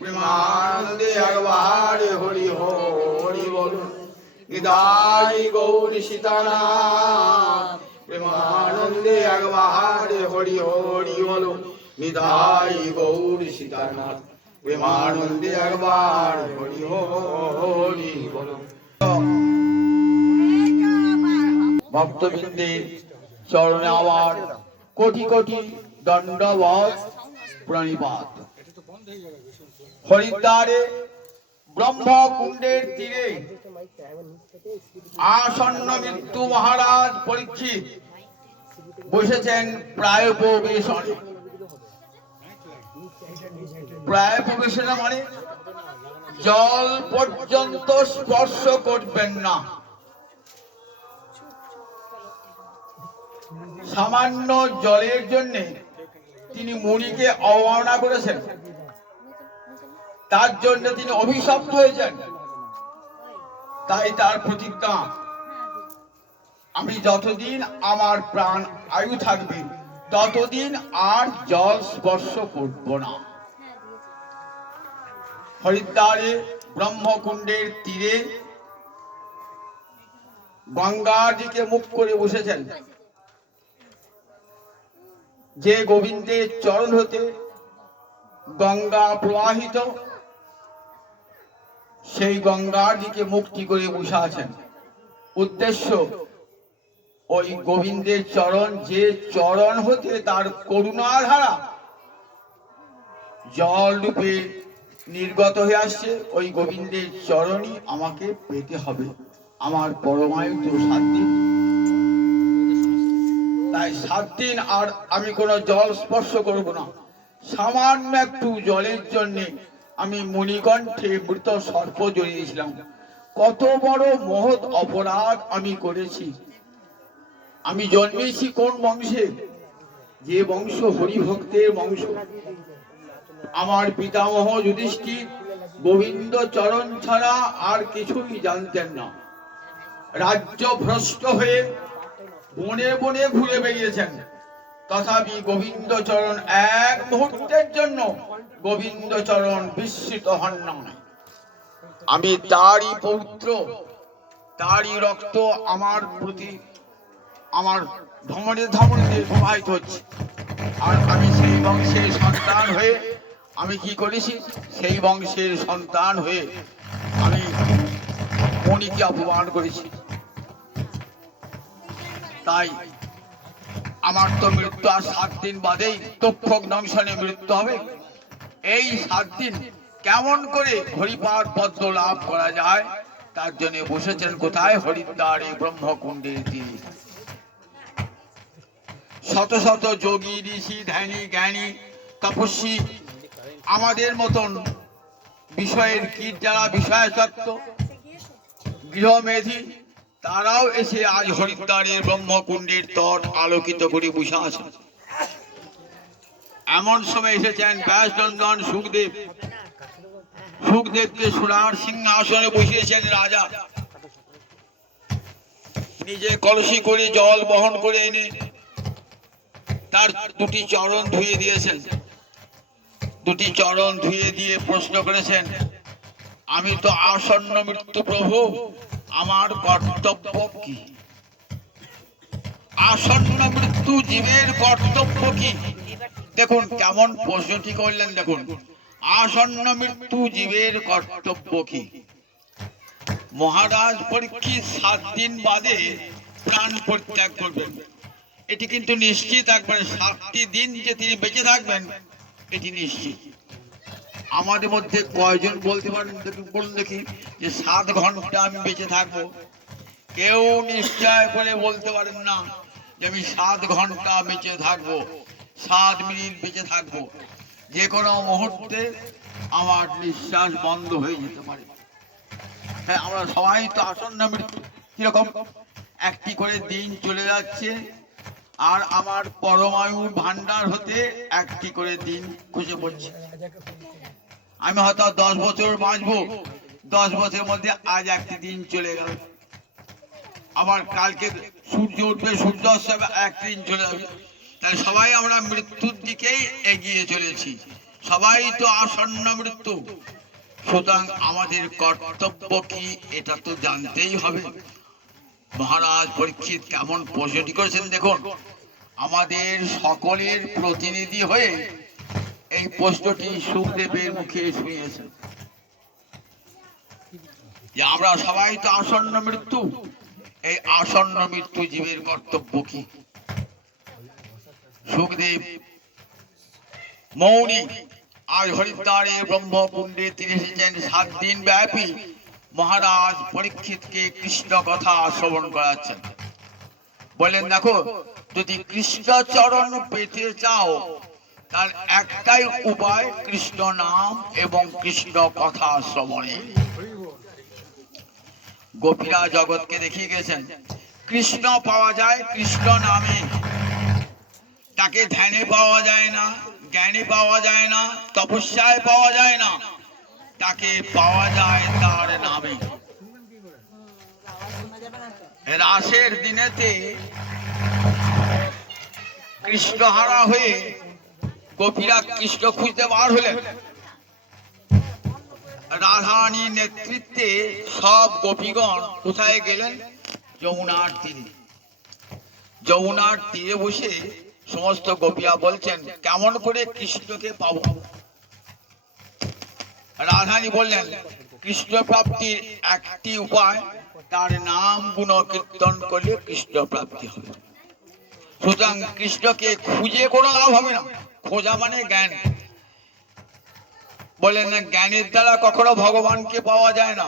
প্রেমানন্দে একবার হরি হরি বলুন। নিতাই গৌর সীতানাথ প্রেমানন্দে একবার হরি হরি বলুন। নিতাই গৌর সীতানাথ প্রেমানন্দে একবার হরি হরি বলুন। ভক্তবৃন্দের চরণে আমার কোটি কোটি দণ্ডবত প্রণিপাত। হরিদ্বারে ব্রহ্মকুণ্ডের তীরে আসন্ন মৃত্যু মহারাজ পরীক্ষিত বসেছেন প্রায় প্রবেশনে। প্রায় প্রবেশনে মানে জল পর্যন্ত স্পর্শ করবেন না। সামান্য জলের জন্য তিনি মুনিকে অবমাননা করেছেন, তার জন্য তিনি অভিশপ্ত হয়েছেন। তাই তার প্রতিজ্ঞা, আমি যতদিন আমার প্রাণ আয়ু থাকবে ততদিন আর জল স্পর্শ করব না। হরিদ্বারে ব্রহ্মকুণ্ডের তীরে গঙ্গার দিকে মুখ করে বসেছেন। যে গোবিন্দের চরণ হতে গঙ্গা প্রবাহিত, সেই গঙ্গার দিকে মুক্তি করে বসে আছেন। উদ্দেশ্য, ওই গোবিন্দের চরণ, যে চরণ হতে তার করুণাধারা জল রূপে নির্গত হয়ে আসছে, ওই গোবিন্দের চরণই আমাকে পেতে হবে। আমার পরমায়ু তো 7 দিন, তাই 7 দিন আর আমি কোনো জল স্পর্শ করব না। সামান্য একটু জলের জন্য আমি মণিকণ্ঠে মৃত সর্প জড়িয়েছিলাম। কত বড় মহৎ অপরাধ আমি করেছি। আমি জন্মেছি কোন বংশে? যে বংশ হরিভক্তের বংশ। আমার পিতামহ যুধিষ্ঠির গোবিন্দ চরণ ছাড়া আর কিছুই জানতেন না। রাজ্য ভ্রষ্ট হয়ে বনে বনে ঘুরে বেরিয়েছেন, তথাপি গোবিন্দ চরণ এক মুহূর্তের জন্য গোবিন্দ চরণ বিস্মৃত হন না। আমি তারই পৌত্র, তারই রক্ত আমার প্রতি, আমার ধমনে ধমনে প্রবাহিত হচ্ছে। আর আমি সেই বংশের সন্তান হয়ে আমি কি করেছি? সেই বংশের সন্তান হয়ে আমি মণিকে অপমান করেছি। তাই আমার তো মৃত্যু আর 7 দিন বাদেই তক্ষক দংশনে মৃত্যু হবে। এই 7 দিন কেমন করে হরিপাদ পদ্ম লাভ করা যায়, তার জন্য বসেছেন কোথায়? হরিদ্বারে ব্রহ্মকুণ্ডের তীরে। শত শত যোগী ঋষি ধ্যানী জ্ঞানী তপস্বী, আমাদের মতন বিষয়ের কীট যারা বিষয়াসক্ত গৃহমেধী, তারাও এসে আজ হরিদ্বারের ব্রহ্মকুণ্ডের তট আলোকিত করে বসে আছেন। এমন সময় এসেছেন ব্যাসনন্দন সুখদেব। সুখদেবকে সোনার সিংহাসনে বসিয়েছেন রাজা। নিজে কলসি করে জল বহন করে এনে তার 2টি চরণ ধুয়ে দিয়েছেন। 2টি চরণ ধুয়ে দিয়ে প্রশ্ন করেছেন, আমি তো আসন্ন মৃত্যু প্রভু, আমার কর্তব্য কি? আসন্ন মৃত্যু জীবের কর্তব্য কি? দেখুন কেমন প্রশ্নটি করলেন। দেখুন, আসন্ন মৃত্যু জীবের কর্তব্য কি? মহারাজ পরীক্ষিত 7 দিন বাদে প্রাণ পরিত্যাগ করবেন, এটি কিন্তু নিশ্চিত। একবারে 7টি দিন যে তিনি বেঁচে থাকবেন এটি নিশ্চিত। আমাদের মধ্যে কয়জন বলতে পারেন বলুন দেখি যে 7 ঘন্টা আমি বেঁচে থাকবো? কেউ নিশ্চয় করে বলতে পারেন না যে আমি 7 ঘন্টা বেঁচে থাকবো, 7 মিনিট বেঁচে থাকবো। যে কোনো মুহূর্তে আমার নিঃশ্বাস বন্ধ হয়ে যেতে পারে। হ্যাঁ, আমরা সবাই তো আসন্ন মৃত্যু কিরকম, একটি করে দিন চলে যাচ্ছে, আর আমার পরমায়ুর ভান্ডার হতে একটি করে দিন খসে পড়ছে। আমি হয়তো 10 বছর বাঁচবো, 10 বছরের মধ্যে আজ একটি দিন চলে গেল। আবার কালকে সূর্য উঠবে, সূর্য অস্ত হবে, একটি দিন চলে যাবে। তাহলে সবাই আমরা মৃত্যুর দিকেই এগিয়ে চলেছি। সবাই তো আসন্ন মৃত্যু, সুতরাং আমাদের কর্তব্য কি এটা তো জানতেই হবে। মহারাজ পরীক্ষিত কেমন প্রশ্নটি করেছেন দেখুন। আমাদের সকলের প্রতিনিধি হয়ে এই প্রশ্নটি সুখদেবের মুখে শুনিয়েছেন যে আমরা সবাই তো আসন্ন মৃত্যু, এই আসন্ন মৃত্যু জীবের কর্তব্য কি? সুখদেব মৌনী আজ হরিদ্বারে ব্রহ্মকুণ্ডে তিনি এসেছেন 7 দিন ব্যাপী মহারাজ পরীক্ষিতকে কৃষ্ণ কথা শ্রবণ করাচ্ছেন। বলেন দেখো, যদি কৃষ্ণ চরণ পেতে চাও তার একটাই উপায় কৃষ্ণ নাম এবং কৃষ্ণ কথা শ্রবণে। গোপীরা জগৎকে দেখিয়ে গেছেন কৃষ্ণ পাওয়া যায় কৃষ্ণ নামে, তাকে ধ্যানে পাওয়া যায় না, জ্ঞানে পাওয়া যায় না, তপস্যায় পাওয়া যায় না, তাকে পাওয়া যায় তার নামে। রাসের দিনেতে কৃষ্ণহারা হয়ে গোপীরা কৃষ্ণ খুঁজতে বার হলেন। রাধারানীর নেতৃত্বে সব গোপীগণ কোথায় গেলেন? যমুনার তীরে। যমুনার তীরে বসে সমস্ত গোপীরা বলছেন কেমন করে কৃষ্ণকে পাবো। রাধারানী বললেন কৃষ্ণ প্রাপ্তির একটি উপায়, তার নাম গুণ কীর্তন করলে কৃষ্ণ প্রাপ্তি হবে। সুতরাং কৃষ্ণকে খুঁজে কোনো লাভ হবে না, খোঁজা মানে জ্ঞান। বলেন না জ্ঞানের দ্বারা কখনো ভগবানকে পাওয়া যায় না,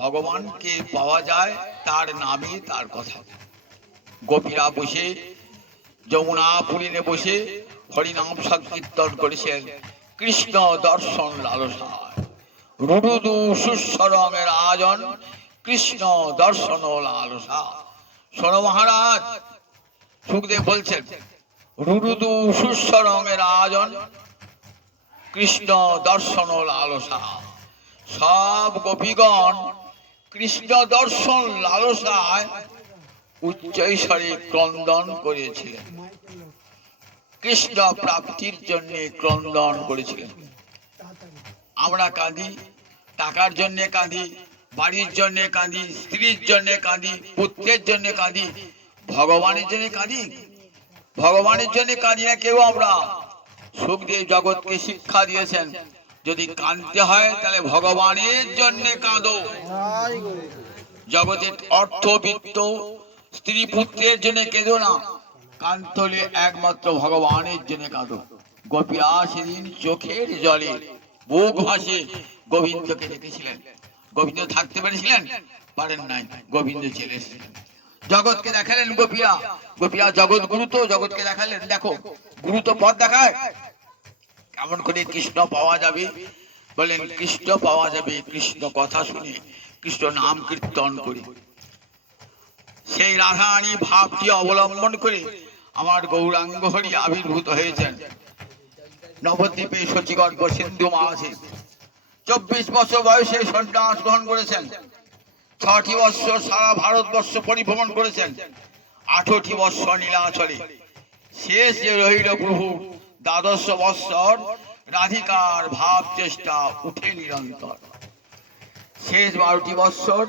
ভগবানকে পাওয়া যায় তার নামে তার কথা। গোপীরা বসে যমুনা পুলিনে বসে হরিনাম সংকীর্তন করেছেন কৃষ্ণ দর্শন লালসায়। রুরুদু সুস্বরমের আজন কৃষ্ণ দর্শন লালসা। শোনো মহারাজ, সুখদেব বলছেন রুরুদু সুস্বরমের আজন কৃষ্ণ দর্শন লালসা। সব গোপীগণ কৃষ্ণ দর্শন লালসায় উচ্চৈস্বরে ক্রন্দন করেছিলেন, কৃষ্ণ প্রাপ্তির জন্য ক্রন্দন করেছিলেন। আমরা কাঁদি, টাকার জন্য কাঁদি, বাড়ির জন্য কাঁদি, স্ত্রীর জন্য কাঁদি, পুত্রের জন্য কাঁদি, ভগবানের জন্য কাঁদি? ভগবানের জন্য কাঁদি না কেউ আমরা। সুখদেব জগৎকে শিক্ষা দিয়েছেন যদি কাঁদতে হয় তাহলে ভগবানের জন্য কাঁদো। জগতের অর্থ বিত্ত স্ত্রী পুত্রের জন্য কেঁদো না, কাঁদতে হলে একমাত্র ভগবানের জন্য কাঁদো। গোপীরা সেদিন চোখের জলে বুক ভাসে গোবিন্দকে দেখেছিলেন। গোবিন্দ থাকতে পেরেছিলেন? পারেন নাই, গোবিন্দ চলে এসেছিলেন। জগৎকে দেখালেন গোপীরা, গোপীরা জগৎ গুরু তো জগৎকে দেখালেন দেখো গুরু তো পথ দেখায়। কেমন করে কৃষ্ণ পাওয়া যাবে? বলেন কৃষ্ণ পাওয়া যাবে কৃষ্ণ কথা শুনে, কৃষ্ণ নাম কীর্তন করে। সেই রাধারানী ভাবটি অবলম্বন করে আমার গৌরাঙ্গ হরি আবির্ভূত হয়েছেন। নবদ্বীপে শচীগর্ভ সিন্ধু মাঝে 24 বছর বয়সে সন্ন্যাস গ্রহণ করেছেন। 6টি বৎসর সারা ভারতবর্ষ পরিভ্রমণ করেছেন। 18টি বৎসর নীলাচলে। শেষ যে রহিল প্রভু 12 বৎসর, রাধিকার ভাব চেষ্টা উঠে নিরন্তর। শেষ 12টি বৎসর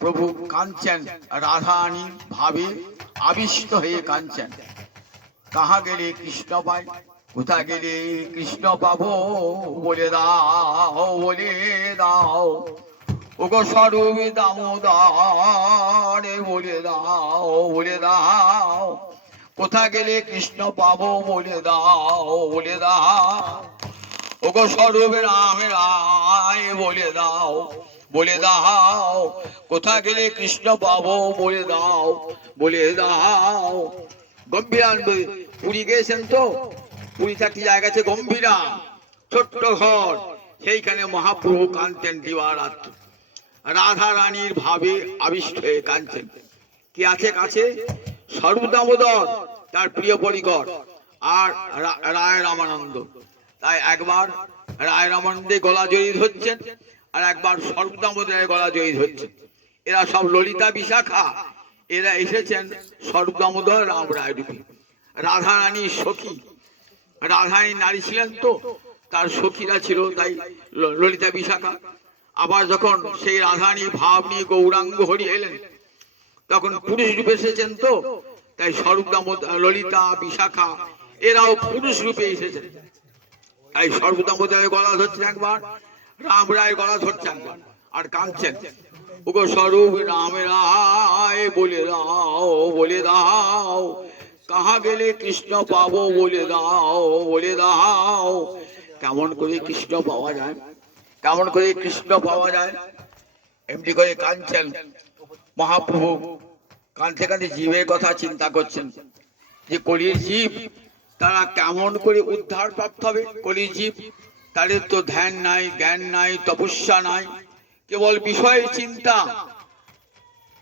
প্রভু কাঁদছেন, রাধারানী ভাবে আবিষ্ট হয়ে কাঁদছেন। কাহা গেলে কৃষ্ণ পাই, কোথা গেলে কৃষ্ণ পাবো, বলে দাও বলে দাও। ওগো স্বরূপ দামোদর বলে দাও বলে দাও। কোথা গেলে কৃষ্ণ পাবো, বলে দাও বলে দাও। ওগো স্বরূপ রাম রায় বলে দাও বলে দাও। কোথা গেলে কৃষ্ণ পাবো, বলে দাও বলে দাও। গম্ভীরা পুরী গেছেন তো? পুরীতে একটি জায়গা আছে গম্ভীরা, ছোট্ট ঘর, সেইখানে মহাপ্রভু কাঁদতেন দিবারাত্র। রাধা রানীর ভাবে আবিষ্ট হয়ে কাঁদছেন। কি আছে কাছে? স্বরূপ দামোদর তার প্রিয় পরিকর, আর রায় রামানন্দ। তাই একবার রায় রামানন্দে গলা জড়িয়ে ধরছেন, আর একবার স্বরূপ দামোদরের গলা জড়িয়ে ধরছেন। এরা সব ললিতা বিশাখা, এরা এসেছেন স্বরূপ দামোদর রাম রায় রূপে। রাধা রানীর সখী, রাধারানী নারী ছিলেন তো, তার সখীরা ছিল, তাই ললিতা বিশাখা। আবার যখন সেই রাধানী ভাব নিয়ে গৌরাঙ্গ হরি এলেন, তখন পুরুষ রূপে এসেছেন, তো তাই স্বরূপ ললিতা বিশাখা এরাও পুরুষ রূপে এসেছেন। তাই সর্বদামোদরের গলা ধরছেন একবার, রাম রায় গলা ধরছেন একবার, আর কাঁদছেন, ওগো স্বরূপ রাম রায় বলে দাও, বলে দাও, কাহা গেলে কৃষ্ণ পাবো, বলে দাও, বলে দাও। কেমন করে কৃষ্ণ পাওয়া যায়, কেমন করে কৃষ্ণ পাওয়া যায়, এমনি করে কাঁদছেন মহাপ্রভু। কাঁদতে কাঁদতে জীবের কথা চিন্তা করছেন, যে কলির জীব তারা কেমন করে উদ্ধার প্রাপ্ত হবে। কলির জীব, তাদের তো ধ্যান নাই, জ্ঞান নাই, তপস্যা নাই, কেবল বিষয় চিন্তা।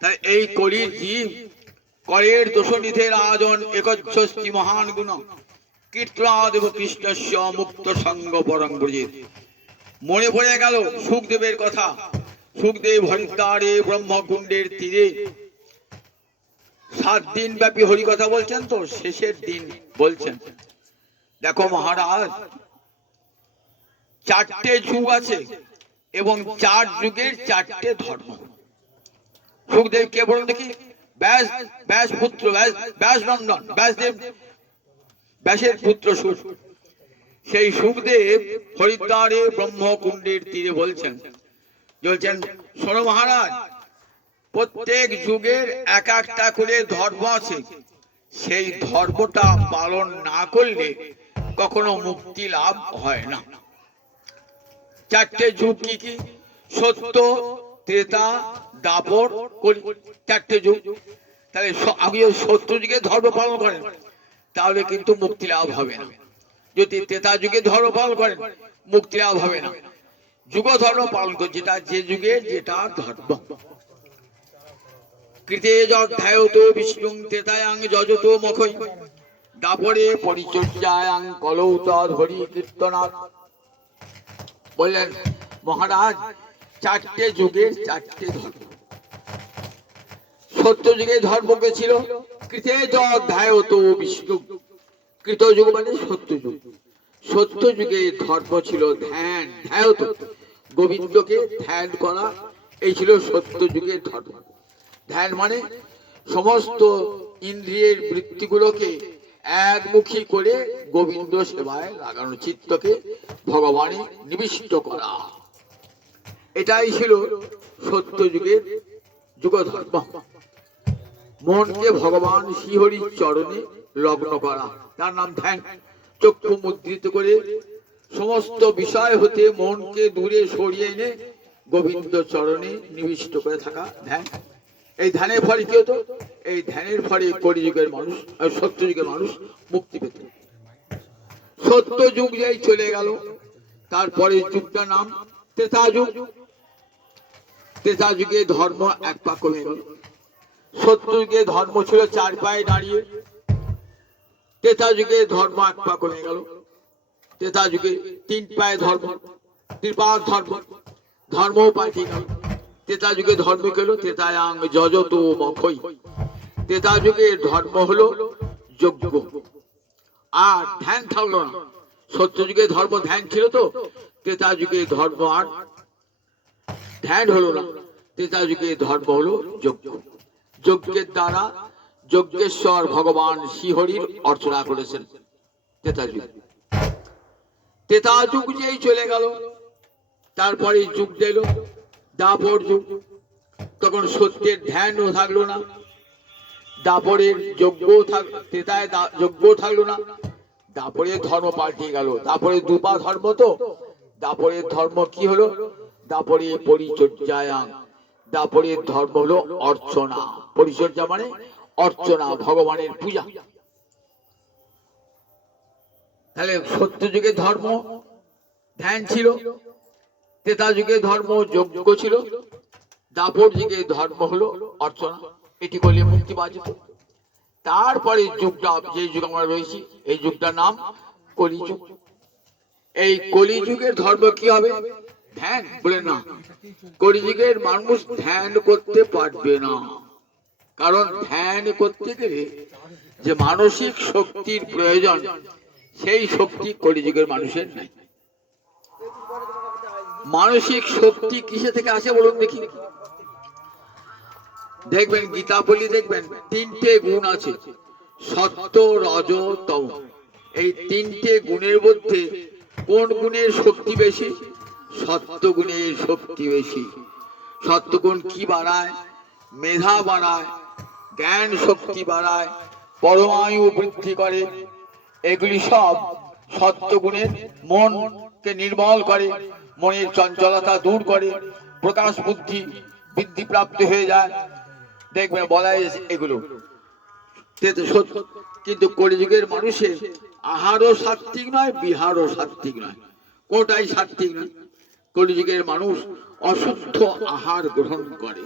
তাই এই কলির জীব করের দোষনিধে রাজন একচ্ছস্তি মহান গুণ কীর্তনাদেব কৃষ্ণস্য মুক্ত সঙ্গ পরং ব্রজেত। মনে পড়ে গেল সুখদেবের কথা। সুখদেব হরিদ্বারে ব্রহ্মকুণ্ডের তীরে 7 দিন ব্যাপী হরি কথা বলছেন, তো শেষের দিন বলছেন, দেখো মহারাজ, 4টে যুগ আছে এবং 4 যুগের 4টে ধর্ম। সুখদেব কে বলুন দেখি? ব্যাস পুত্র, ব্যাস নন্দন, ব্যাসদেব, ব্যাসের পুত্র সুখ। সেই সুখদেব হরিদ্বারে ব্রহ্মকুণ্ডের তীরে বলছেন, শোনো মহারাজ, প্রত্যেক যুগের এক একটা করে ধর্ম আছে, সেই ধর্মটা পালন না করলে কখনো মুক্তি লাভ হয় না। 4টে যুগ কি কি? সত্য, ত্রেতা, দাপর, কলি, 4টে যুগ। তাহলে আগে সত্য যুগে ধর্ম পালন করেন, তাহলে কিন্তু মুক্তি লাভ হবে না। যদি ত্রেতা যুগে ধর্ম পালন করেন, মুক্তি লাভ হবে না। যুগ ধর্ম পালন করে, যেটা যে যুগে যেটা ধর্ম। কৃতে যধ্যায়তো বিষ্ণুং ত্রেতায়াং যজতো মখৈ দাপরে পরিচর্যায়াং কলৌ তদ হরি কীর্তনাৎ। বললেন মহারাজ, 4টে যুগের 4টে ধর্ম। সত্য যুগে ধর্মকে ছিল কৃতে যধ্যায়তো বিষ্ণু। কৃত যুগ মানে সত্য যুগ। সত্য যুগে ধর্ম ছিল ধ্যান, ধ্যায়ত, গোবিন্দকে ধ্যান করা, এই ছিল সত্য যুগের ধর্ম। ধ্যান মানে সমস্ত ইন্দ্রিয়ের বৃত্তিগুলোকে একমুখী করে গোবিন্দ সেবায় লাগানো, চিত্তকে ভগবানে নিবিষ্ট করা, এটাই ছিল সত্য যুগের যুগধর্ম। মনকে ভগবান শ্রীহরির চরণে লগ্ন করা, তার নাম ধ্যান। চক্ষু মুদ্রিত করে সমস্ত বিষয় হতে মনকে দূরে সরিয়ে এনে গোবিন্দ চরণে নিবিষ্ট করে থাকা ধ্যান। এই ধ্যানের ফলে কি হতো? এই ধ্যানের ফলে কলিযুগের মানুষ, সত্য যুগের মানুষ মুক্তি পেত। সত্য যুগ যাই চলে গেল, তারপরে যুগটার নাম ত্রেতা যুগ। ত্রেতা যুগে ধর্ম এক পা কমে গেল। সত্য যুগে ধর্ম ছিল 4 পায়ে দাঁড়িয়ে, ত্রেতা যুগে ধর্ম এক পা কমে গেল। ত্রেতা যুগে 3 পায়ে ধর্ম, ত্রিপাদ ধর্ম, ধর্মও পাল্টে গেল। ত্রেতা যুগে ধর্ম হলো ত্রেতায়াং যজতো মখৈ। ত্রেতা যুগের ধর্ম হলো যজ্ঞ, আর ধ্যান থাকলো না। সত্য যুগে ধর্ম ধ্যান ছিল, তো ত্রেতা যুগে ধর্ম আর ধ্যান হলো না। ত্রেতা যুগে ধর্ম হলো যজ্ঞ। যজ্ঞের দ্বারা যজ্ঞেশ্বর ভগবান শ্রীহরির অর্চনা করেছেন ত্রেতা যুগ। ত্রেতা যুগ যেই চলে গেল, তারপরে যুগ দিল দাপর যুগ। তখন সত্যের ধ্যানও থাকলো না, দাপরের যজ্ঞ ত্রেতায় যজ্ঞ থাকলো না, দাপরের ধর্ম পাল্টে গেল। দাপরের 2 পা ধর্ম, তো দাপরের ধর্ম কি হলো? দাপরে পরিচর্যায়াং। দাপরের ধর্ম হলো অর্চনা। পরিচর্যা মানে অর্চনা, ভগবানের পূজা। তাহলে সত্য যুগে ধর্ম ধ্যান ছিল, ত্রেতা যুগে ধর্ম যজ্ঞ ছিল, দাপর যুগে ধর্ম হলো অর্চনা। এটি করলে মুক্তি পাওয়া যেত। তারপরে যুগটা, যে যুগ আমরা রয়েছি, এই যুগটার নাম কলিযুগ। এই কলিযুগের ধর্ম কি হবে? ধ্যান। বলে না, কলিযুগের মানুষ ধ্যান করতে পারবে না, কারণ ধ্যান করতে গেলে যে মানসিক শক্তির প্রয়োজন, সেই শক্তি কলিযুগের মানুষের নাই। মানসিক শক্তি কিসে থেকে আসে বলুন দেখি? দেখবেন গীতা বলি, দেখবেন তিনটে গুণ আছে, সত্য রজ তম। এই তিনটে গুণের মধ্যে কোন গুণের শক্তি বেশি? সত্য গুণের শক্তি বেশি। সত্য গুণ কি বাড়ায়? মেধা বাড়ায়, জ্ঞান শক্তি বাড়ায়, পরমায়ু বৃদ্ধি করে। এগুলি সব সত্য গুণের। মনকে নির্মল করে, মনের চঞ্চলতা দূর করে, প্রকাশ বুদ্ধি বৃদ্ধি প্রাপ্ত হয়ে যায়। দেখবেন বলা হয়েছে এগুলো সত্য। কিন্তু কলিযুগের মানুষের আহারও সাত্ত্বিক নয়, বিহারও সাত্ত্বিক নয়, কোটাই সাত্ত্বিক নয়। কলিযুগের মানুষ অশুদ্ধ আহার গ্রহণ করে,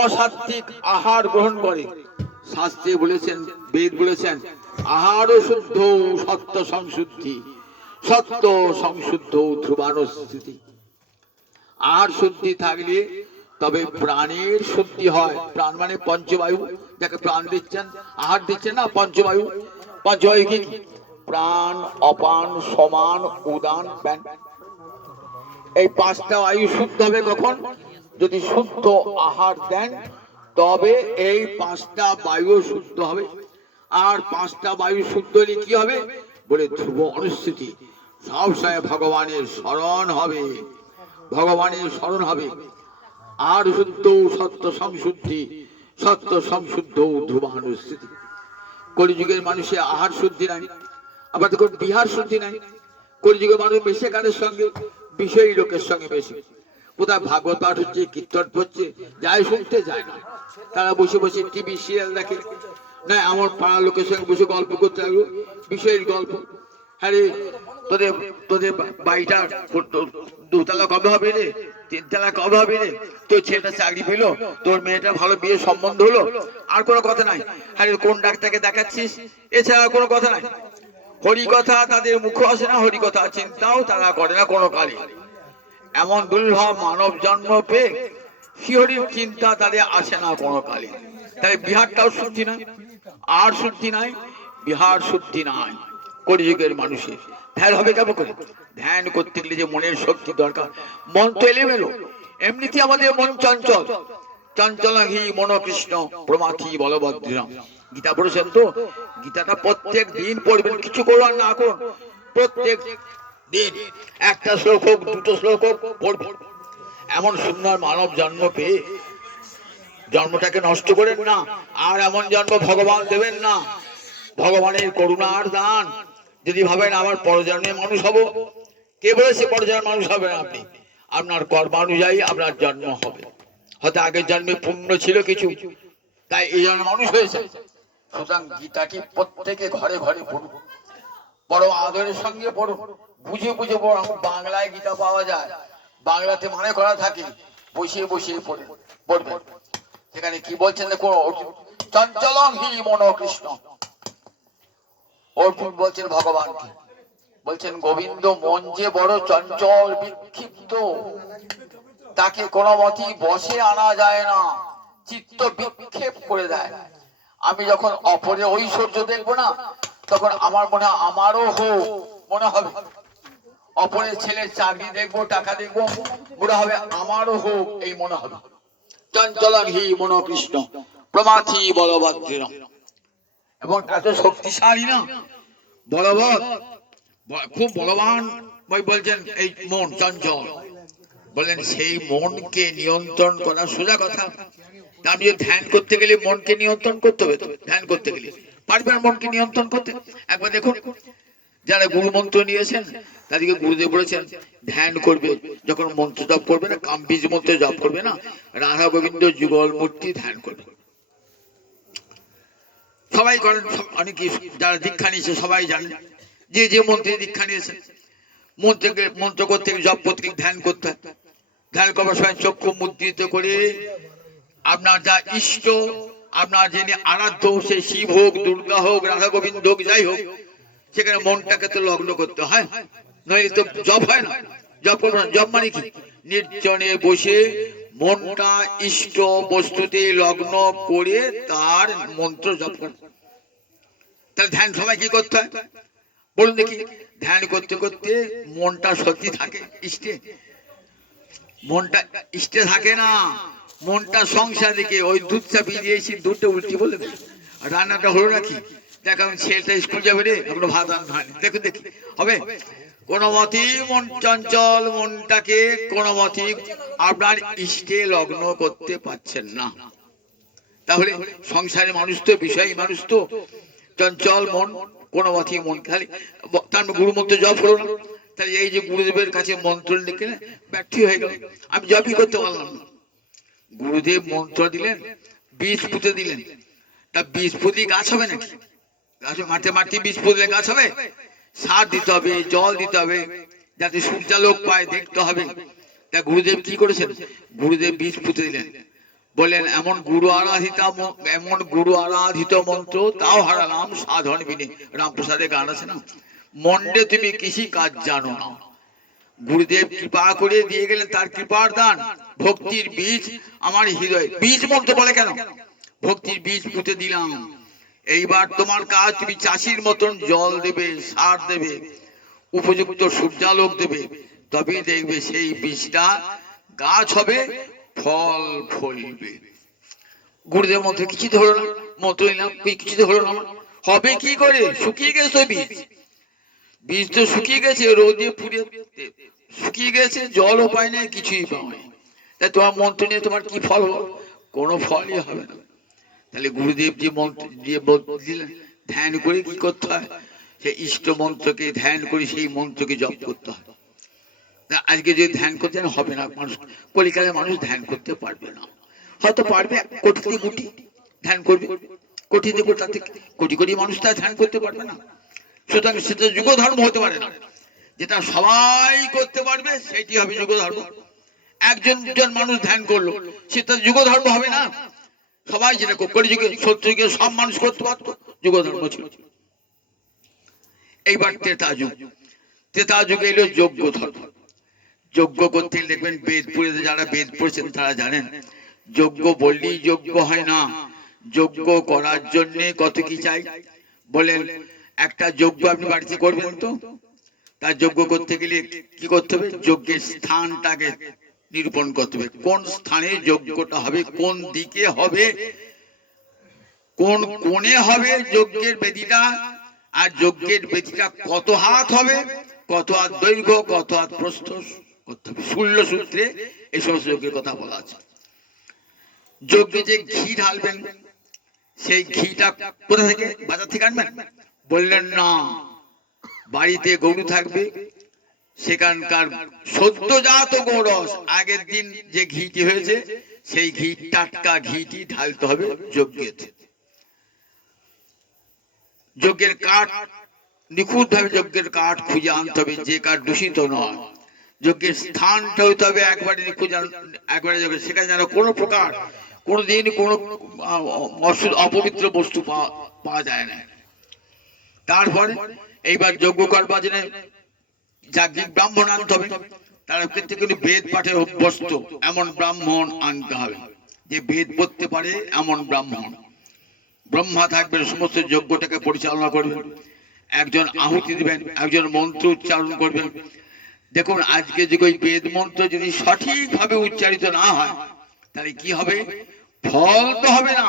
অসাত্ত্বিক আহার গ্রহণ করে। শাস্ত্রে বলেছেন, বেদ বলেছেন, আহারও শুদ্ধ সত্য সংশুদ্ধি, সত্য সংশুদ্ধ ধ্রুবানুস্থিতি। আহার শুদ্ধি থাকলে তবে প্রাণের শুদ্ধি হয়। প্রাণ মানে পঞ্চবায়ু, যাকে প্রাণ দিচ্ছেন, আহার দিচ্ছেন না, পঞ্চবায়ু। পঞ্চবায়ু কি? প্রাণ, অপান, সমান, উদান, ব্যান। এই পাঁচটা বায়ু শুদ্ধ হবে কখন? যদি শুদ্ধ আহার দেন, তবে এই পাঁচটা বায়ু শুদ্ধ হবে। আর পাঁচটা বায়ু শুদ্ধ হলে কি হবে বলে? ধ্রুব অনুস্থিতি, সবসময় ভগবানের স্মরণ হবে, ভগবানের স্মরণ হবে। আর শুদ্ধ সত্য সংশুদ্ধি, সত্য সংশুদ্ধ ধ্রুবানুস্থিতি। কলিযুগের মানুষের আহার শুদ্ধি নাই, আবার দেখুন বিহার শুদ্ধি নাই। কলিযুগের মানুষ বেশি কারের সঙ্গে, বিষয়ী লোকের সঙ্গে বেশি। কোথায় ভাগবত পাঠ হচ্ছে, কীর্তন হচ্ছে, যাই শুনতে যায় না। তারা বসে বসে টিভি সিরিয়াল দেখে, না আমার পাড়ার লোকের সঙ্গে বসে গল্প করতে লাগলো, বিষয়ের গল্প। হ্যাঁ রে, তোদের তোদের বাড়িটা দুতলা কবে হবে রে, তিনতলা কবে হবে রে, তোর ছেলেটা চাকরি পেলো, তোর মেয়েটা ভালো বিয়ে সম্বন্ধ হলো, আর কোনো কথা নাই। হ্যাঁ কোন ডাক্তারকে দেখাচ্ছিস, এছাড়া কোনো কথা নাই। হরি কথা তাদের মুখে আসে না, হরি কথা চিন্তাও তারা করে না কোনো কালে। এমন দুর্লভ মানব জন্ম পেয়ে শিহরির চিন্তা তাদের আসে না কোনো কালে। তাই বিহারটাও শুদ্ধি নাই, আর শুদ্ধি নাই, বিহার শুদ্ধি নাই। কলিযুগের মানুষের ধ্যান হবে কেমন করে? ধ্যান করতে গেলে যে মনের শক্তি দরকার। মন তো এলোমেলো, এমনিতে আমাদের মন চঞ্চল। চঞ্চল হি মন কৃষ্ণ প্রমাথি বলভদ্র। গীতা পড়েছেন তো? গীতাটা প্রত্যেক দিন পড়বেন, কিছু করুন না করুন, প্রত্যেক দিন একটা শ্লোক হোক, দুটো শ্লোক হোক পড়বেন। এমন সুন্দর মানব জন্ম পেয়ে জন্মটাকে নষ্ট করেন না। আর এমন জন্ম ভগবান দেবেন না। ভগবানের করুণার দান। যদি ভাবেন আমার পরজন্মে মানুষ হব, কে বলেছে পরজন্মে মানুষ হবেন? আপনি আপনার কর্মানুযায়ী আপনার জন্ম হবে। হয়তো আগের জন্মে পুণ্য ছিল কিছু, তাই এই জন্য মানুষ হয়েছে। সুতরাং গীতাটি প্রত্যেকে ঘরে ঘরে পড়ুন, বড় আদরের সঙ্গে পড়ুন, বুঝে বুঝে পড়ুন। বাংলায় গীতা পাওয়া যায়, বাংলাতে মানে করা থাকে, বসিয়ে বসিয়ে পড়বেন। সেখানে কি বলছেন দেখুন, চঞ্চলং হি মন কৃষ্ণ। অর্জুন বলছেন ভগবানকে, বলছেন গোবিন্দ মন যে বড় চঞ্চল বিক্ষিপ্ত, তাকে কোনো মতেই বসে আনা যায় না, চিত্ত বিক্ষেপ করে দেয়। আমি যখন অপরের ঐশ্বর্য দেখবো না, তখন আমার মনে হয় আমারও হোক মনে হবে। অপরের ছেলের চাকরি দেখবো, টাকা দেখবো, মনে হবে আমারও হোক, এই মনে হবে। চঞ্চলং হি মন কৃষ্ণ প্রমাথি বলভদ্র। এবং এত শক্তিশালী না, বলবৎ, খুব বলবান। বলছেন এই মন চঞ্চল, বলেন সেই মনকে নিয়ন্ত্রণ করা সোজা কথা। আপনি ধ্যান করতে গেলে মনকে নিয়ন্ত্রণ করতে হবে। তো ধ্যান করতে গেলে পারবেন মনকে নিয়ন্ত্রণ করতে? একবার দেখুন, যারা গুরু মন্ত্র নিয়েছেন তাদেরকে গুরুদেব বলেছেন ধ্যান করবে, যখন মন্ত্র জপ করবে না, কাম্বীজ মন্ত্র জপ করবে না, রাধা গোবিন্দ যুগল মূর্তি ধ্যান করবে। সবাই করেন, অনেকে যারা দীক্ষা নিয়েছে সবাই জানেন, যে যে মন্ত্রে দীক্ষা নিয়েছেন, মন্ত্র করতে জপ করতে ধ্যান করতে, ধ্যান করবার সময় চক্ষু মুদ্রিত করে আপনার যা ইষ্ট, আপনার যিনি আরাধ্য, সে শিব হোক, দুর্গা হোক, রাধা গোবিন্দ হোক, যাই হোক, সেখানে মনটাকে তো লগ্ন করতে হয়, নইলে তো জপ হয় না। জপ করবো না, জপ মানে কি? নির্জনে বসে মনটা ইষ্ট বস্তুতে লগ্ন করে তার মন্ত্র জপ করে। তাহলে ধ্যান সবাই কি করতে হয় বলুন দেখি? ধ্যান করতে করতে মনটা সত্যি থাকে ইষ্টে, মনটা ইষ্টে থাকে না, মনটা সংসার দিকে। ওই দুধ চাপিয়ে দিয়েছি, দুধটা উল্টি বলে দেবে। রান্নাটা হলো নাকি, দেখ আমি ছেলেটা স্কুল যাবে রে, এখনো ভাত রান্না হয়নি, দেখুন দেখি হবে। কোনো মতেই মন চঞ্চল মনটাকে কোনো মতেই আপনার ইষ্টে লগ্ন করতে পারছেন না। তাহলে সংসারের মানুষ তো, বিষয়ী মানুষ তো, চঞ্চল মন, কোনো মতেই মন খালি। তার গুরু মন্ত্র জপ হলো না, তাহলে এই যে গুরুদেবের কাছে মন্ত্র লিখে ব্যর্থ হয়ে গেল, আমি জপই করতে পারলাম না। গুরুদেব মন্ত্র দিলেন, বীজ পুঁতে দিলেন, তা বীজ পুঁতি গাছ হবে নাকি? গাছ মাঠে মাটি বীজ পুঁতলে গাছ হবে? সার দিতে হবে, জল দিতে হবে, যাতে সূর্যালোক পায় দেখতে হবে। তা গুরুদেব কি করেছেন? গুরুদেব বীজ পুঁতে দিলেন, বললেন এমন গুরু আরাধিত মন্ত্র তাও হারালাম সাধন বিনে। রামপ্রসাদের গান আছে না, মন্ডে তুমি কৃষি কাজ জানো না। গুরুদেব কৃপা করে দিয়ে গেলেন, তার কৃপার দান ভক্তির বীজ আমার হৃদয়। বীজ মন্ত্র বলে কেন? ভক্তির বীজ পুঁতে দিলাম। এইবার তোমার কাজ, তুমি চাষির মতন জল দেবে, সার দেবে, উপযুক্ত সূর্যালোক দেবে, তবেই দেখবে সেই বীজটা গাছ হবে, ফল ফলবে। গুরুদেব মন্ত্র কিছুতে হলো না, মন্ত্র নিলাম কিছুতে হলো না। হবে কি করে? শুকিয়ে গেছে তো বীজ, বীজ তো শুকিয়ে গেছে, রোদে পুড়ে শুকিয়ে গেছে, জলও পায় না, কিছুই পায়। তাই তোমার মন্ত্র নিয়ে তোমার কি ফল হলো? কোনো ফলই হবে না। তাহলে গুরুদেব যে মন্ত্র দিয়ে দিলেন, ধ্যান করে কি করতে হয়? সেই ইষ্ট মন্ত্রকে ধ্যান করে সেই মন্ত্রকে জপ করতে হয়। আজকে যে ধ্যান করতে হবে না, মানুষ কলিকালে মানুষ ধ্যান করতে পারবে না। হয়তো পারবে কোটি থেকে কোটি ধ্যান করবে, কোটি থেকে কোটি কোটি মানুষ তা ধ্যান করতে পারবে না। সুতরাং সেটা যুগ ধর্ম হতে পারে না। যেটা সবাই করতে পারবে সেটি হবে যুগ ধর্ম। একজন মানুষ ধ্যান করলো, সেটা যুগ ধর্ম হবে না। সবাই যেটা কলিযুগে, সত্য যুগে সব মানুষ করতে পারত, যুগ ধর্ম ছিল। এইবার ত্রেতা যুগ, ত্রেতা যুগে এলো যজ্ঞ ধর্ম। যজ্ঞ করতে দেখবেন, বেদ পড়ে যারা বেদ পড়েছেন তারা জানেন, যজ্ঞ বললেই যজ্ঞ হয় না। যজ্ঞ করার জন্য কত কি চাই বলেন। একটা যজ্ঞ আপনি বাড়িতে করবেন তো, তার যজ্ঞ করতে গেলে কি করতে হবে? যজ্ঞের স্থানটাকে নিরূপণ করতে হবে। কোন স্থানে যজ্ঞটা হবে, কোন দিকে হবে, কোন কোণে হবে যজ্ঞের বেদিটা, আর যজ্ঞের বেদিটা কত হাত হবে, কত হাত দৈর্ঘ্য, কত হাত প্রস্থ করতে হবে। শূন্য সূত্রে এই সমস্ত যজ্ঞের কথা বলা আছে। যজ্ঞে যে ঘি ঢালবেন, সেই ঘিটা কোথা থেকে? বাজার থেকে আনবেন? বললেন না, বাড়িতে গরু থাকবে, সেখানকার সদ্যজাত গৌরস, আগের দিন যে ঘিটি হয়েছে সেই ঘি, টাটকা ঘিটি ঢালতে হবে যজ্ঞেতে। যজ্ঞের কাঠ নিখুঁত ভাবে যজ্ঞের কাঠ খুঁজে আনতে হবে, যে কাঠ দূষিত নয়। যজ্ঞের স্থানটা হইতে হবে একবারে নিখুঁত, একবারে সেখানে যেন কোনো প্রকার কোনোদিন কোনো অপবিত্র বস্তু পাওয়া যায় না। তারপরে এইবার যজ্ঞ করবার জন্য যাজ্ঞিক ব্রাহ্মণ আনতে হবে। তার ক্ষেত্রে কিন্তু বেদ পাঠে অভ্যস্ত এমন ব্রাহ্মণ আনতে হবে, যে বেদ পড়তে পারে এমন ব্রাহ্মণ। ব্রহ্মা থাকবেন, সমস্ত যজ্ঞটাকে পরিচালনা করবেন। একজন আহুতি দিবেন, একজন মন্ত্র উচ্চারণ করবেন। দেখুন আজকে যে ওই বেদ মন্ত্র যদি সঠিকভাবে উচ্চারিত না হয়, তাহলে কি হবে? ফল তো হবে না,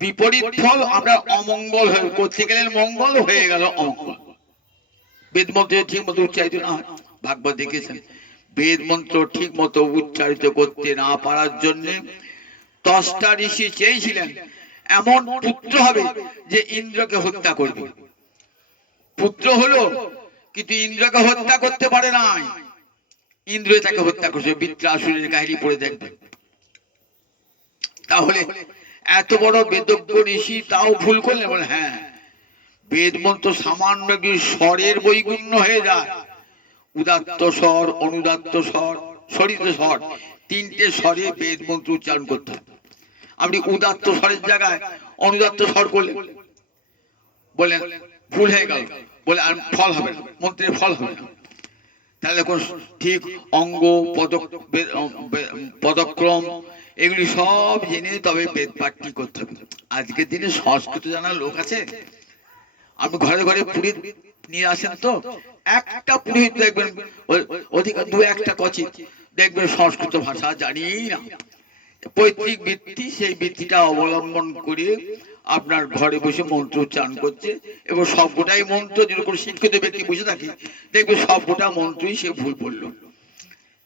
বিপরীত ফল। আমরা অমঙ্গল হয়ে করতে গেলে মঙ্গল হয়ে গেল অমঙ্গল। বেদ মন্ত্র ঠিক মতো উচ্চারিত না হয়, ভাগবত দেখেছেন, বেদ মন্ত্র ঠিক মতো উচ্চারিত করতে না পারার জন্য ত্বষ্টা ঋষি চেয়েছিলেন এমন পুত্র হবে যে ইন্দ্রকে হত্যা করবে। পুত্র হলো, কিন্তু ইন্দ্রকে হত্যা করতে পারে নাই। ইন্দ্র তাকে হত্যা করছে, বৃত্রাসুরের কাহিনী পড়ে দেখবেন। তাহলে এত বড় বেদজ্ঞ ঋষি তাও ভুল করলেন? বলে হ্যাঁ, বেদ মন্ত্র সামান্য স্বরের বৈগুণ্য হয়ে যায়। উদাত্ত স্বর, অনুদাত্ত স্বর, স্বরিত স্বর, তিনটে স্বরে বেদ মন্ত্র উচ্চারণ করতে হয়। আপনি উদাত্ত স্বরের জায়গায় অনুদাত্ত স্বর করলেন, বললেন ভুল হয়ে গেল, বলে আর ফল হবে না, মন্ত্রের ফল হবে না। তাহলে দেখুন ঠিক অঙ্গ, পদক্রম এগুলি সব জেনে তবে বেদ পাঠটি করতে হবে। আজকের দিনে সংস্কৃত জানার লোক আছে? আপনি ঘরে ঘরে পুরী নিয়ে আসেন তো, একটা পুরোহিত দেখবেন অধিকার দু একটা কচিত দেখবেন সংস্কৃত ভাষা জানি না। পৈতৃক বৃত্তি, সেই বৃত্তিটা অবলম্বন করে আপনার ঘরে বসে মন্ত্র উচ্চারণ করছে, এবং সবকটাই মন্ত্র যেরকম শিক্ষিত ব্যক্তি বসে থাকে দেখবে সবকটা মন্ত্রই সে ভুল পড়লো,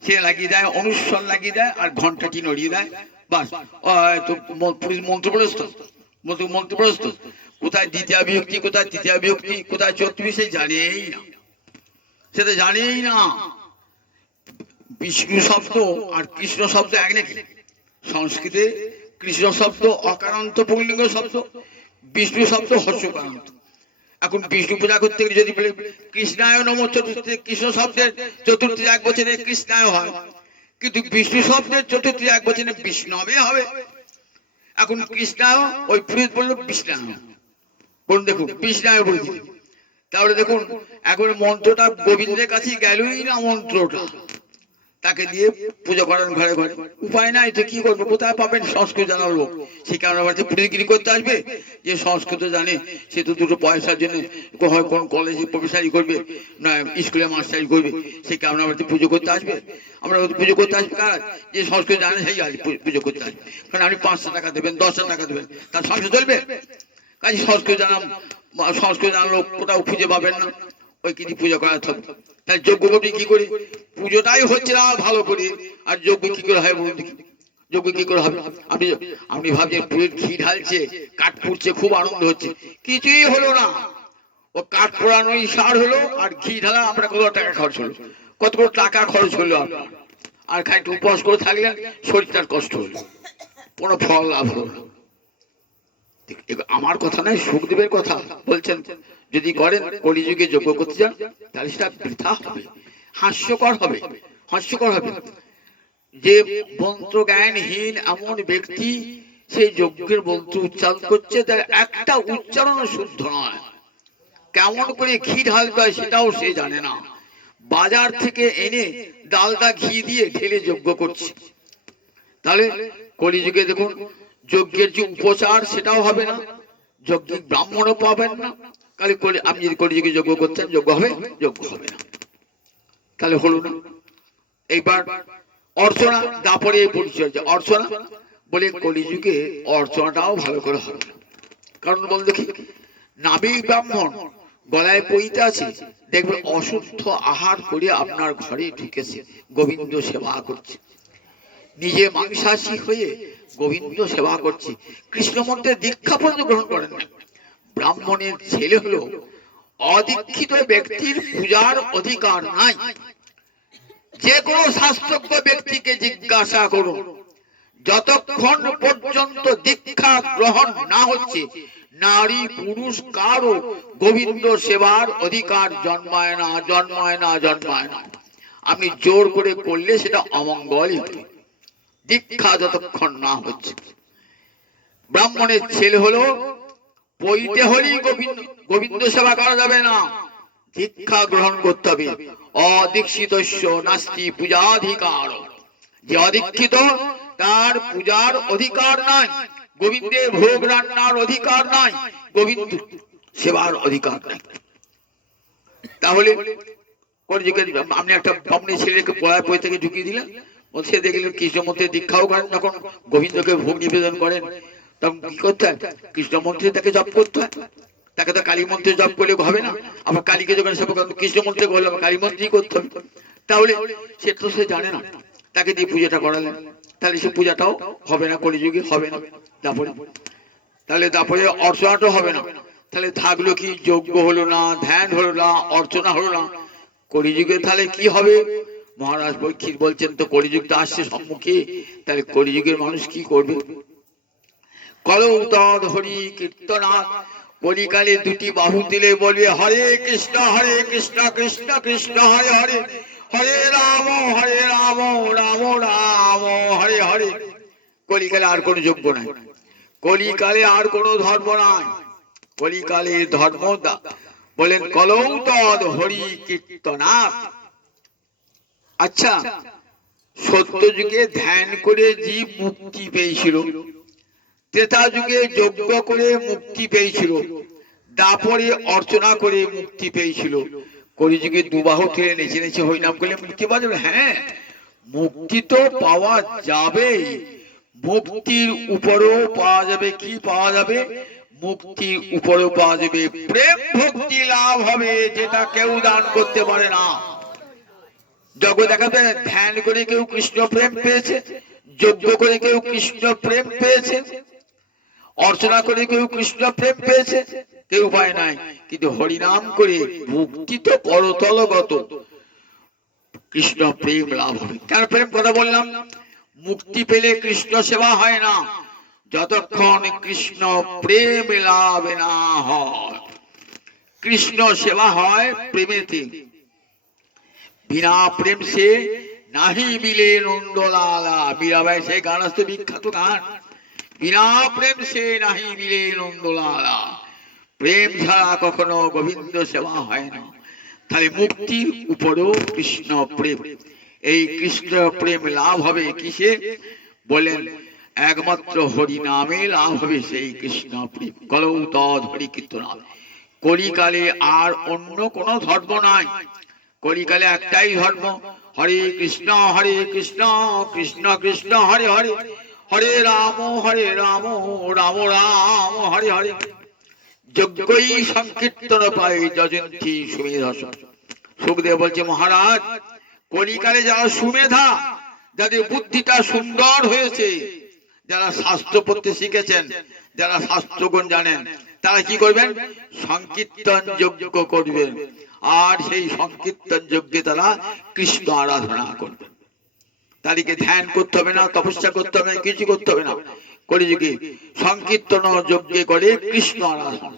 সে লাগিয়ে দেয় অনুস্বর লাগিয়ে দেয় আর ঘন্টাটি নড়িয়ে দেয়, বাস মন্ত্র প্রস্তুত, মন্ত্র প্রস্তুত। কোথায় দ্বিতীয় বিভক্তি, কোথায় তৃতীয় বিভক্তি, কোথায় চতুর্থী, সে জানেই না, সেটা জানেই না। বিষ্ণু শব্দ আর কৃষ্ণ শব্দ এক নাকি? সংস্কৃতে কৃষ্ণ শব্দ অকারান্ত পুংলিঙ্গ শব্দ, বিষ্ণু শব্দ হর্ষকারান্ত। এখন বিষ্ণু পূজা করতে গেলে যদি বলে কৃষ্ণায় নম চতুর্থী, কৃষ্ণ শব্দের চতুর্থী এক বচনে কৃষ্ণায় হয়, কিন্তু বিষ্ণু শব্দের চতুর্থী এক বচনে বিষ্ণবে হবে। এখন কৃষ্ণায় ওই পুরোহিত বললো বিষ্ণায়, বলুন দেখুন বিষ্ণায় বলে দিল। তাহলে দেখুন এখন মন্ত্রটা গোবিন্দের কাছে গেলই না, মন্ত্রটা তাকে দিয়ে পুজো করেন ঘরে ঘরে, উপায় নাই তো কি করবো, কোথায় পাবেন সংস্কৃত জানার লোক? সে কারণে বাড়িতে পুরীগিরি করতে আসবে, যে সংস্কৃত জানে সে তো দুটো পয়সার জন্য হয় কোন কলেজে প্রফেসারি করবে না স্কুলে মাস্টারি করবে, সে কারণে বাড়িতে পুজো করতে আসবে। আমরা পুজো করতে আসবে কার? যে সংস্কৃত জানে সেই আসবে পুজো করতে আসবে। কারণ আপনি 500 টাকা দেবেন, 10,000 টাকা দেবেন, তার সংসার চলবে? কাজে সংস্কৃত জানার লোক কোথাও খুঁজে পাবেন না, ওই কিছু পুজো করাতে হবে। তাই যজ্ঞ করবি কি করে? পুজোটাই হচ্ছে না ভালো করে, আর যজ্ঞ কি করে হয় বলুন দেখি? যজ্ঞ কি করে হবে? আপনি ভাবছেন পুরীর ঘি ঢালছে, কাঠ পুড়ছে, খুব আনন্দ হচ্ছে, কিছুই হলো না। ও কাঠ পোড়ানোই সার হলো, আর ঘি ঢালা আপনার কত টাকা খরচ হলো, কত করে টাকা খরচ হলো আপনার, আর খানিকটা উপবাস করে থাকলেন, শরীরটার কষ্ট হলো, কোনো ফল লাভ হলো না। আমার কথা নয়, সুখদেবের কথা বলছেন, যদি করেন কলিযুগে যজ্ঞ করতে যান তাহলে সেটা বৃথা হবে, হাস্যকর হবে, হাস্যকর হবে। যে মন্ত্র জ্ঞানহীন এমন ব্যক্তি সেই যজ্ঞের মন্ত্র উচ্চারণ করছে, তার একটা উচ্চারণ শুদ্ধ নয়, কেমন করে ঘি ঢালতে হয় সেটাও সে জানে না, বাজার থেকে এনে ডালদা ঘি দিয়ে ঢেলে যজ্ঞ করছে। তাহলে কলিযুগে দেখুন যজ্ঞের যে উপচার সেটাও হবে না, যজ্ঞিক ব্রাহ্মণও পাবেন না। তাহলে আপনি যদি কলিযুগে যজ্ঞ করছেন, যজ্ঞ হবে? যজ্ঞ হবে না, তাহলে হলো না। এইবার অর্চনা, তারপরে পরিচর্যা, অর্চনা বলে কলিযুগে অর্চনাটাও ভালো করে হবে না। কারণ বল দেখি, নাবিক ব্রাহ্মণ গলায় পইতে আছে, দেখবেন অশুদ্ধ আহার করে আপনার ঘরে ঢুকেছে, গোবিন্দ সেবা করছে, নিজে মাংসাশী হয়ে গোবিন্দ সেবা করছে, কৃষ্ণ মন্ত্রের দীক্ষা পর্যন্ত গ্রহণ করেন না। ব্রাহ্মণের ছেলে হলো অদীক্ষিত ব্যক্তির পূজার অধিকার নাই। যে কোনো শাস্ত্রজ্ঞ ব্যক্তিকে জিজ্ঞাসা করুন, যতক্ষণ পর্যন্ত দীক্ষা গ্রহণ না হচ্ছে নারী পুরুষ কারো গোবিন্দ সেবার অধিকার জন্মায় না, জন্মায় না, জন্মায় না। আপনি জোর করে করলে সেটা অমঙ্গলই হবে, দীক্ষা যতক্ষণ না হচ্ছে। ব্রাহ্মণের ছেলে হলো পইতে হলেই গোবিন্দ সেবা করা যাবে না, দীক্ষা গ্রহণ করতে হবে। অদীক্ষিতস্য নাস্তি পূজাধিকার, যে অদীক্ষিত তার পূজার অধিকার নাই, গোবিন্দের ভোগ রান্নার অধিকার নাই, গোবিন্দ সেবার অধিকার নাই। তাহলে আপনি একটা ব্রাহ্মণের ছেলেকে পড়ায় পই থেকে ঢুকিয়ে দিলেন, সে দেখলেন কৃষ্ণ মন্ত্রে দীক্ষাও করেন, যখন গোবিন্দকে ভোগ নিবেদন করেন তখন কি করতে হয়? কৃষ্ণ মন্ত্রে তাকে জপ করতে হয়, তাকে তো কালী মন্ত্রে জপ করলে হবে না, আবার কালীকে যখন সেবা করেন কৃষ্ণ মন্ত্রে করলে কালী মন্ত্রেই করতে হবে। তাহলে সে তো সে জানে না, তাকে দিয়ে পূজাটা করালেন, তাহলে সে পূজাটাও হবে না, কলিযুগে হবে না। তারপরে অর্চনাটাও হবে না, তাহলে থাকলো কি? যজ্ঞ হলো না, ধ্যান হলো না, অর্চনা হলো না, কলিযুগে তাহলে কি হবে? মহারাজ পরীক্ষিত বলছেন তো কলিযুগ তো আসছে সম্মুখে, তাহলে কলিযুগের মানুষ কি করবে? কলৌ তদ হরি কীর্তনাথ, কলিকালে দুটি বাহু দিলে বলবে হরে কৃষ্ণ কৃষ্ণ কৃষ্ণ হরে হরে, হরে রাম রাম রাম হরে হরে। কলিকালে আর কোন যোগ্য নাই, কলিকালে আর কোন ধর্ম নাই, কলিকালে ধর্ম বলেন কলৌ তদ হরি কীর্তনাথ। আচ্ছা, সত্য যুগে ধ্যান করে জীব মুক্তি পেয়েছিল, ত্রেতা যুগে যজ্ঞ করে মুক্তি পেয়েছিল, দাপরে অর্চনা করে মুক্তি পেয়েছিল। কলিযুগে দুবাহু ঠেলে নেচে নেচে হরিনাম করলে মুক্তি পাওয়া যাবে? হ্যাঁ, মুক্তি তো পাওয়া যাবে। মুক্তির উপরেও পাওয়া যাবে কি পাওয়া যাবে? মুক্তির উপরেও পাওয়া যাবে প্রেম ভক্তি লাভ হবে, যেটা কেউ দান করতে পারে না। জগৎ দেখাবে ধ্যান করে কেউ কৃষ্ণ প্রেম পেয়েছে, যজ্ঞ করে কেউ কৃষ্ণ প্রেম পেয়েছে, অর্চনা করে কেউ কৃষ্ণ প্রেম পেয়েছে, কেউ পায় নাই। কিন্তু হরিনাম করে মুক্তি তো করতলগত, কৃষ্ণ প্রেম লাভ হবে। কেন প্রেম কথা বললাম? মুক্তি পেলে কৃষ্ণ সেবা হয় না, যতক্ষণ কৃষ্ণ প্রেম লাভ না হয়। কৃষ্ণ সেবা হয় প্রেমেতে। বিনা প্রেম সে নাহি মিলে নন্দলালা। মীরাবাই সেই গান আসতো, বিখ্যাত গান, বিনা প্রেম সে নাহি মিলে নন্দলালা। প্রেম ছাড়া কখনো গোবিন্দ সেবা হয় না। তাহলে মুক্তির উপরেও কৃষ্ণ প্রেম। এই কৃষ্ণ প্রেম লাভ হবে কিসে? বলেন একমাত্র হরি নামে লাভ হবে সেই কৃষ্ণ প্রেম। কলৌ তৎ হরি কীর্তন। কলিকালে আর অন্য কোন ধর্ম নাই। কলিকালে একটাই ধর্ম, হরে কৃষ্ণ কৃষ্ণ কৃষ্ণ হরে হরে, হরে রাম রাম রাম হরে হরে। যজ্ঞই সংকীর্তন পাই যজন্তি সুমেধা। সুখদেব বলছে মহারাজ, কলিকালে যারা সুমেধা, যাদের বুদ্ধিটা সুন্দর হয়েছে, যারা শাস্ত্র পড়তে শিখেছেন, যারা শাস্ত্রগুণ জানেন, তারা কি করবেন? সংকীর্তন যজ্ঞ করবেন। আর সেই সংকীর্তন যজ্ঞে তারা কৃষ্ণ আরাধনা করবেন। তাদেরকে ধ্যান করতে হবে না, তপস্যা করতে হবে না, কিছু করতে হবে না। কলিযুগে সংকীর্তন যজ্ঞে করে কৃষ্ণ আরাধনা,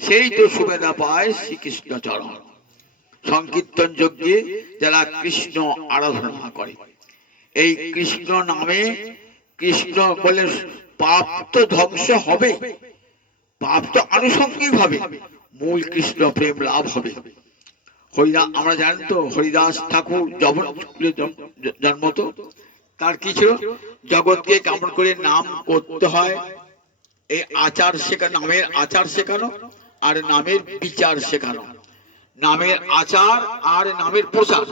সেই তো সুমেধা পায় শ্রীকৃষ্ণ চরণ। সংকীর্তন যজ্ঞে যারা কৃষ্ণ আরাধনা করে, এই কৃষ্ণ নামে, কৃষ্ণ বলে পাপ তো ধ্বংস হবে, পাপ তো আনুষঙ্গিক হবে, মূল কৃষ্ণ প্রেম লাভ হবে। আমরা জানেন তো হরিদাস ঠাকুর জন্ম তো তার কি ছিল? জগৎকে কেমন করে নাম করতে হয়, এই আচার শেখানো, নামের আচার শেখানো আর নামের বিচার শেখানো। নামের আচার আর নামের প্রসার,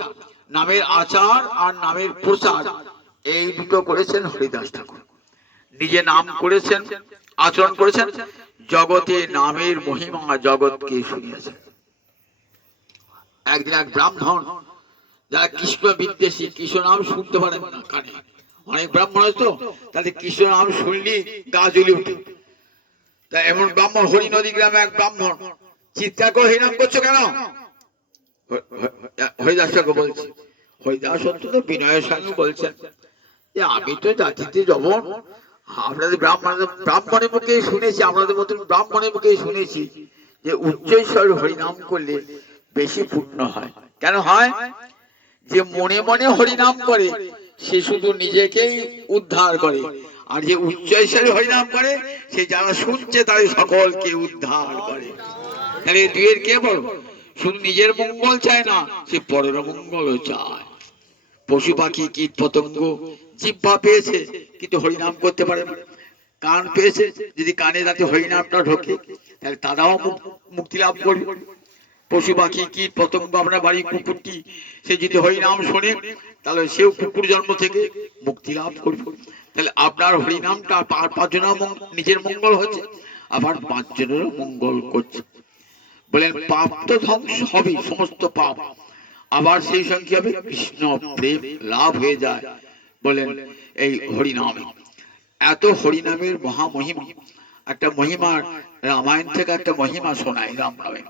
নামের আচার আর নামের প্রসার, এই দুটো করেছেন হরিদাস ঠাকুর। নিজে নাম করেছেন, আচরণ করেছেন, জগতে নামের মহিমা জগৎকে শুনিয়েছেন। একদিন এক ব্রাহ্মণ, যারা কৃষ্ণ বিদ্বেষী, কৃষ্ণ নাম শুনতে পারেন না কানে, অনেক ব্রাহ্মণ আছে তো, তাদের কৃষ্ণ নাম শুনলি গা জ্বলে উঠে। তা এমন ব্রাহ্মণ, হরিনদী গ্রামে এক ব্রাহ্মণ চিৎকার করে, হরিনাম করছো কেন? হরিদাস ঠাকুর বলছে, হরিদাস অত্যন্ত বিনয়ের সঙ্গে বলছেন যে আমি তো জাতিতে জবন, আপনাদের ব্রাহ্মণের মুখে শুনেছি, আপনাদের মতন ব্রাহ্মণের মুখে শুনেছি যে উচ্চৈঃস্বর হরিনাম করলে বেশি পূর্ণ হয়। কেন হয়? যে মনে মনে হরিনাম করে সে শুধু নিজেকেই উদ্ধার করে, আর যে উচ্চৈঃস্বরে হরিনাম করে সে যারা শুনছে তাদের সকলকে উদ্ধার করে। তাহলে দুয়ের কে বড়? শুধু নিজের মঙ্গল চায় না, সে পরের মঙ্গলও চায়। পশু পাখি কীট পতঙ্গ জিহ্বা পেয়েছে কিন্তু হরিনাম করতে পারে না, কান পেয়েছে, যদি কানে যাতে হরিনামটা ঢোকে তাহলে তারাও মুক্তি লাভ করবে। পশু পাখি কীট পতঙ্গ, আপনার বাড়ি কুকুরটি, সে যদি হরিনাম শোনে তাহলে সেও কুকুর জন্ম থেকে মুক্তি লাভ করবে। তাহলে আপনার হরিনামটা পাঁচজনের নিজের মঙ্গল হচ্ছে, আবার পাঁচজনেরও মঙ্গল করছে। বলেন পাপ তো ধ্বংস হবে, সমস্ত পাপ, আবার সেই সঙ্গে হবে কৃষ্ণ প্রেম লাভ হয়ে যায়। বলেন এই হরিনামে, এত হরিনামের মহামহিমা। একটা মহিমা রামায়ণ থেকে একটা মহিমা শোনায় রাম নামে।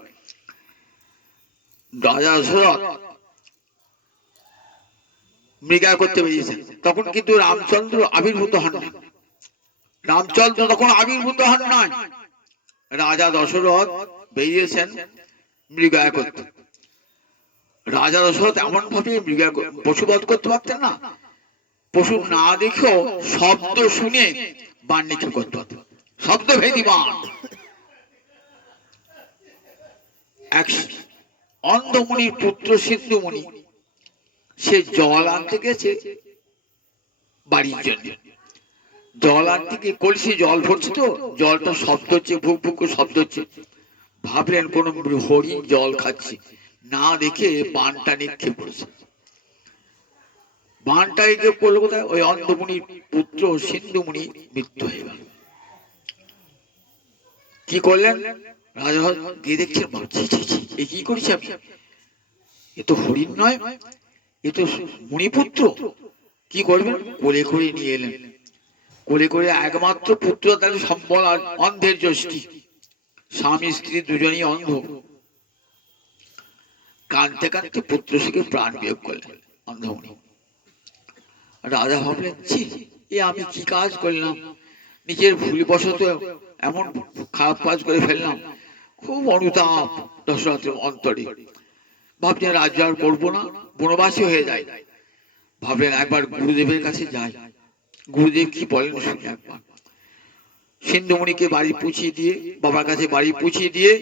রাজা দশরথ মৃগা করতে বেরিয়েছেন, তখন কিন্তু রামচন্দ্র আবির্ভূত হন না। রামচন্দ্র তখন আবির্ভূত হন নাই, রাজা দশরথ বেরিয়েছেন মৃগা করতে। রাজা দশরথ এমন ভাবে মৃগা পশুবধ করতে পারতেন না, পশু না দেখেও শব্দ শুনে বান নিক্ষেপ করতে পারতেন, শব্দ ভেদি বান। এক অন্ধমুনির পুত্র সিন্ধুমুনি, সে জল আনতে গেছে বাড়ির জন্য। জল আনতে গিয়ে কলসি জল ভরছে তো, জলটা শব্দ হচ্ছে, ভুক ভুক শব্দ হচ্ছে। ভাবলেন কোন হরিণ জল খাচ্ছে, না দেখে বানটা নিক্ষেপ করেছে। বানটা নিক্ষেপ করলো কোথায়? ওই অন্ধমুনির পুত্র সিন্ধুমুনি মৃত্যু হয়ে গেল। কি করলেন? রাজা গিয়ে দেখছেন, এ কি করেছি আমি? এ তো হরিণ নয়, এ তো মুনিপুত্র। কি করবেন? কোলে করে নিয়ে এলেন। কোলে করে একমাত্র পুত্র তাদের সম্বল, আর অন্ধের জ্যোষ্ঠী, স্বামী স্ত্রী দুজনেই অন্ধ। কাঁদতে কাঁদতে পুত্র শিখে প্রাণ বিয়োগ করলেন অন্ধমুনি। রাজা ভাবলেন, ছি, এ আমি কি কাজ করলাম? নিজের ভুলবশত এমন খারাপ কাজ করে ফেললাম। খুব অনুতাপ দশরথের অন্তরে। ভাবছেন রাজ্য আর করবো না, বনবাসী হয়ে যায়। ভাবলেন একবার গুরুদেবের কাছে যাই, গুরুদেব কি বলেন শুনি একবার। সিন্ধুমণিকে বাড়ি পৌঁছিয়ে দিয়ে, বাবার কাছে বাড়ি পৌঁছিয়ে দিয়ে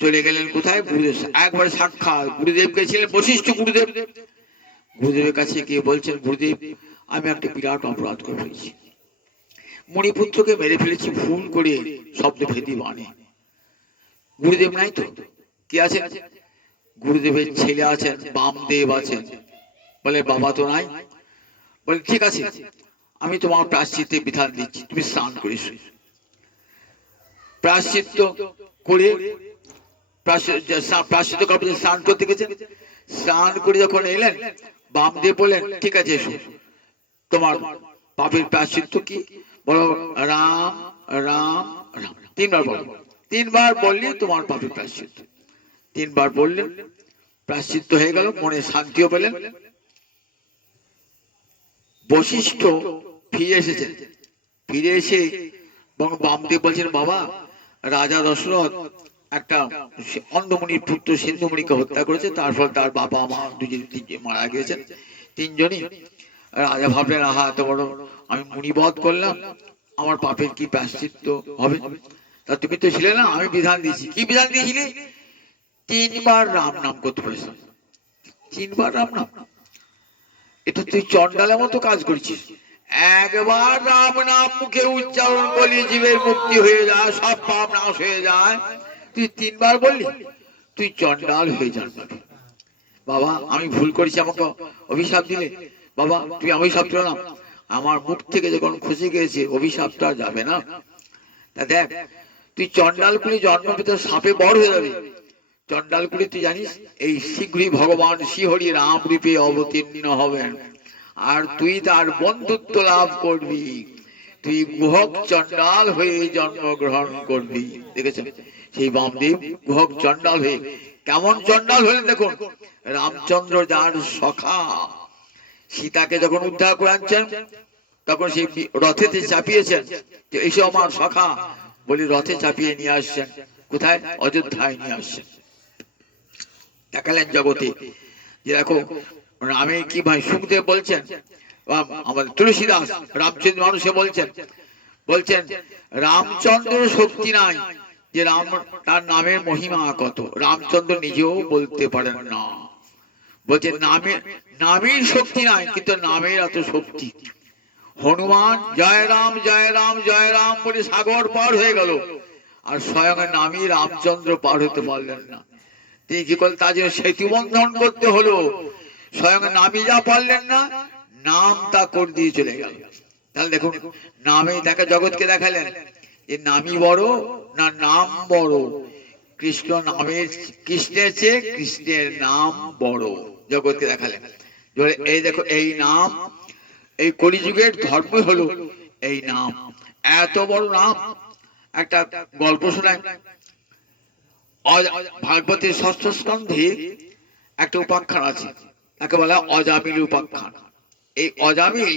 চলে গেলেন কোথায়? গুরুদেব। একবার সাক্ষাৎ গুরুদেবকে ছিলেন বশিষ্ঠ গুরুদেব। গুরুদেবের কাছে গিয়ে বলছেন, গুরুদেব, আমি একটা বিরাট অপরাধ করে ফেলেছি। মণিপুত্রকে মেরে ফেলেছি ভুল করে, শব্দ ভেদি বানে। গুরুদেব নাই তো? কে আছেন? গুরুদেবের ছেলে আছেন, বামদেব আছেন। বলে, বাবা তো নাই। বলে, ঠিক আছে, আমি তোমার প্রায়শ্চিত্তের বিধান দিচ্ছি, তুমি স্নান করিস। প্রায়শ্চিত্ত করে প্রায়শ্চিত্ত করতে স্নান করতে গেছেন। স্নান করে যখন এলেন, বামদেব বলেন, ঠিক আছে, এসো, তোমার পাপের প্রায়শ্চিত্ত কি? বলো, রাম রাম রাম, তিনবার বলো। তিনবার বললি তোমার পাপের প্রায়শ্চিত্ত। তিনবার বললেন, প্রায়শ্চিত্ত হয়ে গেল, মনে শান্তিও পেলেন। বশিষ্ঠ ফিরে এসেছেন। ফিরে এসে বামদেব বলছেন, বাবা, রাজা দশরথ একটা অন্ধমুনির পুত্র সিন্ধুমণিকে হত্যা করেছে, তারপর তার বাবা মা দুজন মারা গিয়েছেন, তিনজনই। রাজা ভাবলেন, আহা, এত বড় আমি মুনিবধ করলাম, আমার পাপের কি প্রায়শ্চিত্ত হবে? তা তুমি তো ছিলে না, আমি বিধান দিয়েছি। কি বিধান দিয়েছিলে? তিনবার রাম নাম করতে পেরেছ। তিনবার রাম নাম? এটা তুই চন্ডালের মতো কাজ করছিস। একবার রাম নাম মুখে উচ্চারণ করলে জীবের মুক্তি হয়ে যায়, সব পাপ নাশ হয়ে যায়। তুই তিনবার বললি, তুই চন্ডাল হয়ে জন্মাবি। বাবা, আমি ভুল করেছি, আমাকে অভিশাপ দিলে। বাবা, তুই অভিশাপ দিল না, আমার মুখ থেকে যখন খুশি গিয়েছে, অভিশাপটা যাবে না। তা দেখ, তুই চন্ডাল কুলি জন্ম পেতে সাপে বড় হয়ে যাবে। চন্ডাল কুলি তুই জানিস, এই শীঘ্রই ভগবান শ্রীহরি রাম রূপে অবতীর্ণ হবেন, আর তুই তার বন্ধুত্ব লাভ করবি। তুই গুহক চন্ডাল হয়ে জন্মগ্রহণ করবি। দেখেছেন সেই বামদেব গুহক চন্ডাল হয়ে, কেমন চন্ডাল হলেন দেখুন। রামচন্দ্র যার সখা, সীতাকে যখন উদ্ধার করে আনছেন, তখন সেই রথেতে চাপিয়েছেন, যে এসে আমার সখা বলি, রথে চাপিয়ে নিয়ে আসছেন কোথায়? অযোধ্যায় নিয়ে আসছেন। দেখালেন জগতে যে দেখো রামে কি ভাই। সুখদেব বলছেন, আমাদের তুলসীদাস রামচন্দ্র মানুষে বলছেন, বলছেন রামচন্দ্র শক্তি নাই, যে রাম তার নামের মহিমা কত, রামচন্দ্র নিজেও বলতে পারেন না। বলছে নামের শক্তি নাই, কিন্তু নামের এত শক্তি। হনুমান জয় রাম জয় রাম জয় রাম বলে সাগর পার হয়ে গেল, আর স্বয়ং নামই রামচন্দ্র পার হতে পারলেন না। তিনি কি করলেন? তার জন্য সেতু বন্ধন করতে হলো। স্বয়ং নামই যা পারলেন না, নাম তা করে দিয়ে চলে গেল। তাহলে দেখুন, নামে দেখা জগৎকে দেখালেন যে নামই বড় না নাম বড়। কৃষ্ণ নামের, কৃষ্ণের চেয়ে কৃষ্ণের নাম বড়, জগৎকে দেখালেন। এই দেখো, এই নাম, এই কলিযুগের ধর্ম হলো এই নাম। এত বড় নাম। একটা গল্প শোনায়, ভাগবতের ষষ্ঠ স্কন্ধে একটা উপাখ্যান আছে, তাকে বলা অজামিল উপাখ্যান। এই অজামিল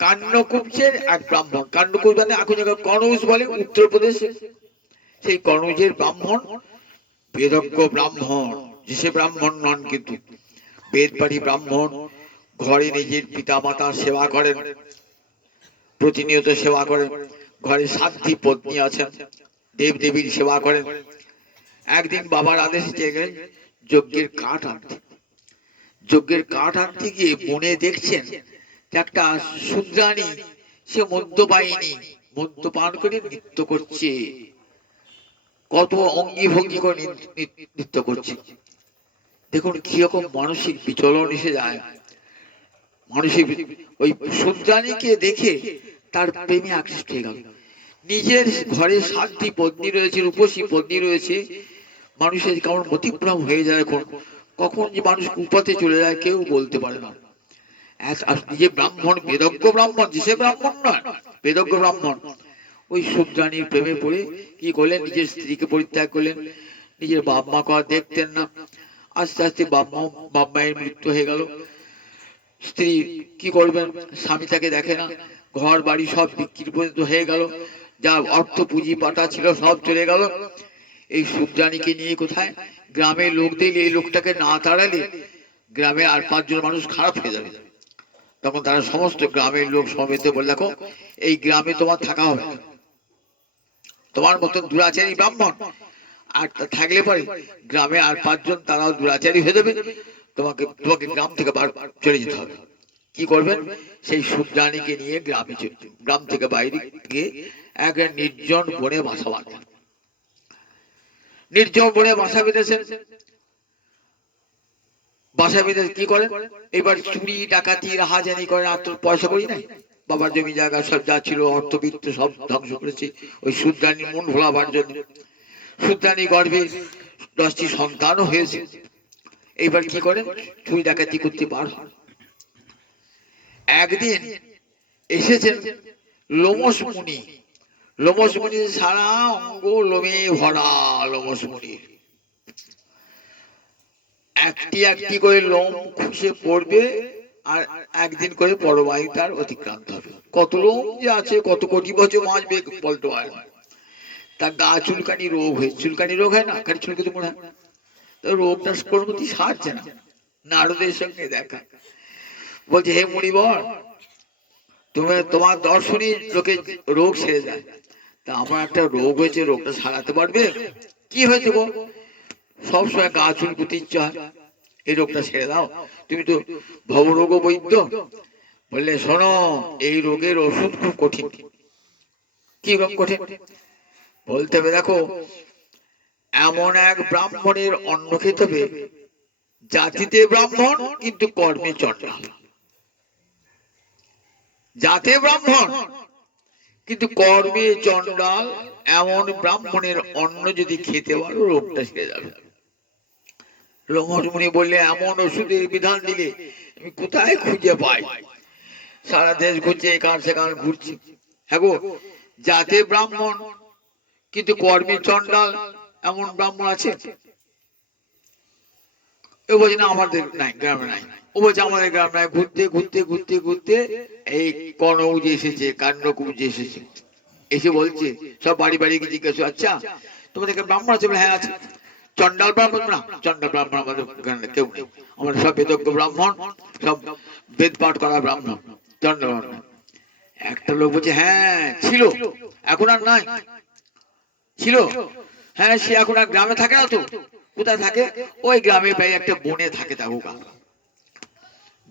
কান্নকুব্জের এক ব্রাহ্মণ। কান্নকুব্জ মানে এখন কনৌজ বলে উত্তরপ্রদেশে। সেই কনৌজের ব্রাহ্মণ, বেদজ্ঞ ব্রাহ্মণ, সে ব্রাহ্মণ নন কিন্তু বেদপাড়ি ব্রাহ্মণ। ঘরে নিজের পিতা মাতার সেবা করেন, প্রতিনিয়ত সেবা করেন। ঘরে সাধ্যী পত্নী আছেন, দেব দেবীর সেবা করেন। একদিন বাবার আদেশে চেয়ে গেলেন যজ্ঞের কাঠ আনতে। যজ্ঞের কাঠ আনতে গিয়ে বনে দেখছেন একটা শূদ্রাণী, সে মদ্যপায়িনী, মদ্যপান করে নৃত্য করছে। কত অঙ্গি ভঙ্গি করে নৃত্য করছে। দেখুন কিরকম মানসিক বিচলন এসে যায়। মানসিক ওই শুদ্রাণীকে দেখে তার প্রেমে আকৃষ্ট হয়ে গেল। নিজের ঘরে 7টি পত্নী রয়েছে, রূপসী পত্নী রয়েছে, মানুষের কেমন মতিভ্রম হয়ে যায়, কখন যে মানুষ কুপথে চলে যায় কেউ বলতে পারে না। যে ব্রাহ্মণ, বেদজ্ঞ ব্রাহ্মণ, যে সে ব্রাহ্মণ নয়, বেদজ্ঞ ব্রাহ্মণ, ওই শুদ্রাণীর প্রেমে পড়ে কি করলেন, নিজের স্ত্রীকে পরিত্যাগ করলেন। নিজের বাপ মাকে আর দেখতেন না। আস্তে আস্তে বাপ মায়ের মৃত্যু হয়ে গেল। স্ত্রী কি করবেন, স্বামী তাকে দেখে না, ঘর বাড়ি সব বিক্রি পর্যন্ত হয়ে গেল, যা অর্থ পুঁজি পাটা ছিল সব চলে গেল। এই শুদ্রাণীকে নিয়ে কোথায়, গ্রামের লোক দেখলে এই লোকটাকে না তাড়ালে গ্রামে আর 5 জন মানুষ খারাপ হয়ে যাবে। তখন তারা সমস্ত গ্রামের লোক সমেত বলে, দেখো এই গ্রামে তোমার থাকা হবে না, তোমার মতন দুরাচারী ব্রাহ্মণ আর থাকলে পরে গ্রামে আর 5 জন তারাও দুরাচারী হয়ে যাবে, তোমাকে গ্রাম থেকে চলে যেতে হবে। কি করবেন, সেই শুদ্রাণীকে নিয়ে গ্রাম থেকে বাইরে গিয়ে এক নির্জন বনে বাসা বাঁধেন। নির্জন বনে বাসা বেঁধেছেন। বাসা বেঁধে কি করেন, এবার চুরি ডাকাতি রাহাজানি করেন। আর তোর পয়সা করি নাই, বাবার জমি জায়গা সব যা ছিল অর্থবিত্ত সব ধ্বংস করেছে ওই শুদ্রাণীর মন ভোলাবার জন্য। শুদ্রাণী গর্ভে 10টি সন্তানও হয়েছে। এইবার কি করেন, চুরি ডাকাতি করতে পার হন। একদিন এসেছেন লোমশ মুনি। লোমশ মুনি সারা অঙ্গ লোমে ভরা। লোমশ মুনির একটি একটি করে লোম খুশে পড়বে, আর একদিন করে পরবায়ু তার অতিক্রান্ত হবে। কত লোম যে আছে, কত কোটি বছর বাঁচবে বলতে পারে না। তার গা চুলকানি রোগ হয়েছে। চুলকানি রোগ হয় না, খালি চুলকাতে মনে হয়, রোগটা কোনোমতি সারছে না। নারদের সঙ্গে দেখা, বলছে হে মুনিবর, তোমার দর্শনী লোকে রোগ সেরে যায়, তা আমার একটা রোগ হয়েছে, রোগটা সারাতে পারবে? কি হয়েছে গো? সবসময় গা চুলকুতে ইচ্ছা হয়, এই রোগটা ছেড়ে দাও, তুমি তো ভবরোগ বৈদ্য। বললে শোনো, এই রোগের ওষুধ খুব কঠিন। কি রোগ কঠিন? বলতে হবে, দেখো এমন এক ব্রাহ্মণের অন্ন খেতে হবে, জাতিতে ব্রাহ্মণ কিন্তু কর্মে চণ্ডাল। জাতে ব্রাহ্মণ কিন্তু কর্মে চণ্ডাল, এমন ব্রাহ্মণের অন্ন যদি খেতে পারো রোগটা সেরে যাবে। লোমশ মুনি বললে, এমন ওষুধের বিধান দিলে আমি কোথায় খুঁজে পাই? সারা দেশ ঘুরছে, এখান সেখান ঘুরছি। হ্যাঁ গো, জাতে ব্রাহ্মণ কিন্তু কর্মে চণ্ডাল, এমন ব্রাহ্মণ আছে? ও বলছে না, আমাদের নাই, গ্রামে নাই। ও বলছে আমাদের গ্রাম নাই। ঘুরতে ঘুরতে ঘুরতে ঘুরতে এই কনৌজে এসেছে, কান্নকুব্জে এসেছে। এসে বলছে, সব বাড়ি বাড়ি গিয়ে জিজ্ঞাসা, আচ্ছা তোমাদের এখানে ব্রাহ্মণ আছে? হ্যাঁ আছে। চণ্ডাল ব্রাহ্মণ? না, চণ্ডাল ব্রাহ্মণ আমাদের কেউ নেই, আমাদের সব বেদজ্ঞ ব্রাহ্মণ, সব বেদ পাঠ করা ব্রাহ্মণ, চণ্ডাল ব্রাহ্মণ। একটা লোক বলছে, হ্যাঁ ছিল, এখন আর নাই। ছিল, হ্যাঁ সে এখন আর গ্রামে থাকে না তো। কোথায় থাকে? ওই গ্রামে প্রায় একটা বনে থাকে। তা ওকা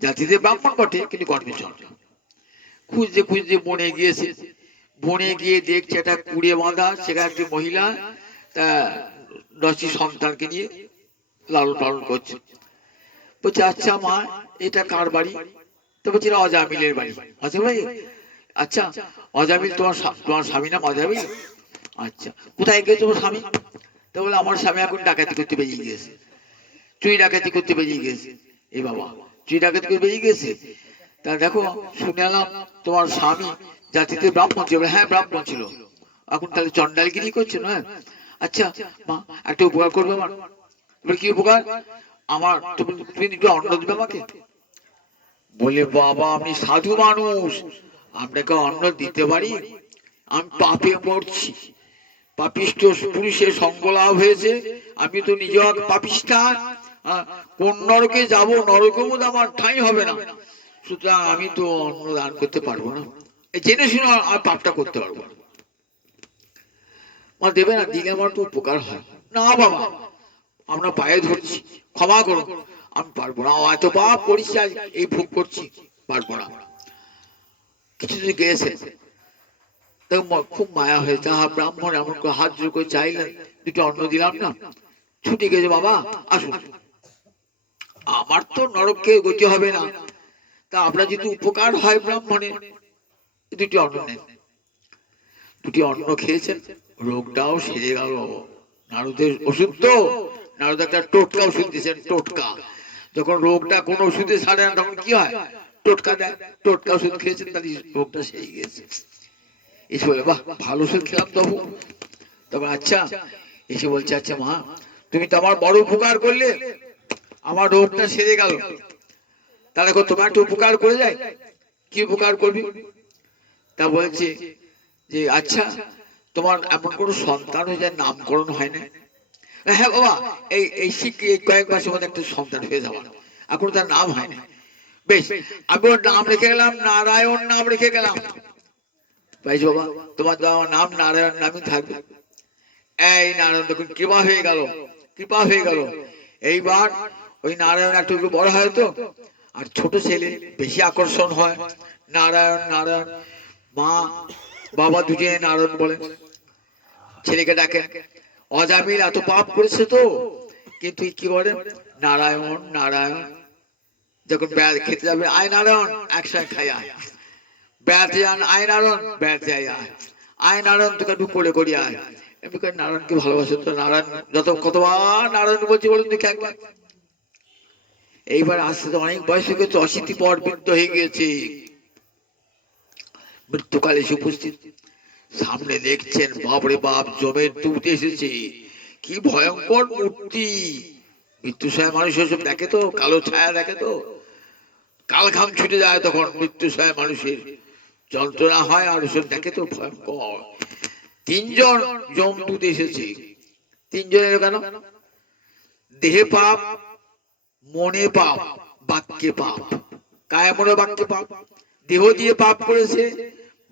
জাতিতে ব্রাহ্মণ বটে কিন্তু কর্মে চণ্ডাল। খুঁজতে খুঁজতে বনে গিয়েছে। বনে গিয়ে দেখছে একটা কুড়ে বাঁধা, সেখানে একটি মহিলা তা 10টি সন্তানকে নিয়ে লালন পালন করছে। বলছে, আচ্ছা মা, এটা কার বাড়ি? তো বলছে অজামিলের বাড়ি। অজামিল ভাই? আচ্ছা, অজামিল তোমার স্বামী নাম অজামিল? আচ্ছা, কোথায় গিয়ে তোমার স্বামী? তো বলে, আমার স্বামী এখন ডাকাতি করতে বেরিয়ে গিয়েছে, চুরি ডাকাতি করতে বেরিয়ে গেছে। এই বাবা, চুরি ডাকাতি করে বেরিয়ে গেছে? তা দেখো, শুনে এলাম তোমার স্বামী জাতিতে ব্রাহ্মণ ছিল। হ্যাঁ ব্রাহ্মণ ছিল, এখন তাহলে চণ্ডালগিরি করছে না? আচ্ছা মা, একটা উপকার করবে আমার। কি উপকার? আমার তুমি একটু অন্ন দেবে আমাকে। বলে, বাবা আমি সাধু মানুষ, আপনাকে অন্ন দিতে পারি? আমি পাপে মরছি, পাপিষ্ঠ পুরুষের সঙ্গ লাভ হয়েছে, আমি তো নিজে পাপিষ্ঠা। কোন নরকে যাব, নরকেও আমার ঠাঁই হবে না, সুতরাং আমি তো অন্ন দান করতে পারবো না, জেনে শুনে আর পাপটা করতে পারবো না। দেবে না? দিলে আমার তো উপকার হয়। না বাবা, আমরা পায়ে ধরছি, ক্ষমা করো, আমি পারবো না, এত পাপ করেছি, আজ এই ভোগ করছি, পারবো না। কিছু দিন গিয়েছে, খুব মায়া হয়েছে, ব্রাহ্মণ এমন করে হাত জোর করে চাইলেন, দুটো অন্ন দিলাম না, ছুটে গেছে, বাবা আসুন, আমার তো নরকে গতি হবে না, তা আপনার যদি উপকার হয় ব্রাহ্মণের, দুটি অন্ন নেন। দুটি অন্ন খেয়েছেন, রোগটাও সেরে গেল। নারদের ওষুধ তো, নারদ একটা টোটকা ওষুধ দিয়েছেন, টোটকা। যখন রোগটা কোন ওষুধে সারে না তখন কি হয়, টোটকা দেয়, টোটকা ওষুধ খেয়েছেন, তাহলে রোগটা সেরে গেছে। এসে বলে বাহ ভালো ওষুধ খেলাম তবু। তখন আচ্ছা এসে বলছে, আচ্ছা মা তুমি তো আমার বড় উপকার করলে, আমার রোগটা সেরে গেল, তাহলে তোমার একটা উপকার করে যায়, কি উপকার করবি? তা বলছে যে আচ্ছা তোমার এমন কোনো সন্তান হয়ে যায় নামকরণ হয় না? হ্যাঁ বাবা, এই এই এই কয়েক মাসের মধ্যে একটা সন্তান হয়ে যাওয়া, এখন তার নাম হয় না। বেশ, আমি ওর নাম রেখে গেলাম, নারায়ণ নাম রেখে গেলাম। বেশ বাবা, তোমার নাম নারায়ণ নামই থাকবে। এই নারায়ণ দেখুন কৃপা হয়ে গেল, কৃপা হয়ে গেল। এইবার ওই নারায়ণ একটু বড় হয় তো, আর ছোট ছেলে বেশি আকর্ষণ হয়, নারায়ণ নারায়ণ, মা বাবা দুজনে নারায়ণ বলে। ছেলেকে ডাকেন, অজামিল এত পাপ করেছে তো, কিন্তু কি করে নারায়ণ নারায়ণ। যখন বেড়াতে খেতে যাবে, আয় নারায়ণ একসঙ্গে খাই, আয় বেড়াতে যান, আয় নারায়ণ বেড়াতে আয়, আয় আয় নারায়ণ তোকে একটু করে করি আয়। এমনি করে নারায়ণকে ভালোবাসে তো, নারায়ণ যত কতবার নারায়ণ বলছি বলুন দেখি একবার। এইবার আসতে তো অনেক বয়স হয়ে গেছে, অশীতি পর বৃদ্ধ হয়ে গিয়েছে, মৃত্যুকালে এসে উপস্থিত। সামনে দেখছেন বাপরে বাপ জমের দুধ এসেছে, কি ভয়ঙ্কর মূর্তি। মৃত্যু ছায়া মানুষ সব দেখে তো, কালো ছায়া দেখে তো, কাল ঘাম ছুটে যায়, তখন মৃত্যু ছায়া মানুষের যন্ত্রণা হয়, আর সব দেখে তো ভয়ঙ্কর। তিনজন যমদূত এসেছে। তিনজনের কেন? দেহে পাপ, মনে পাপ, বাক্যে পাপ। কায় মনে বাক্যে পাপ? দেহ দিয়ে পাপ করেছে,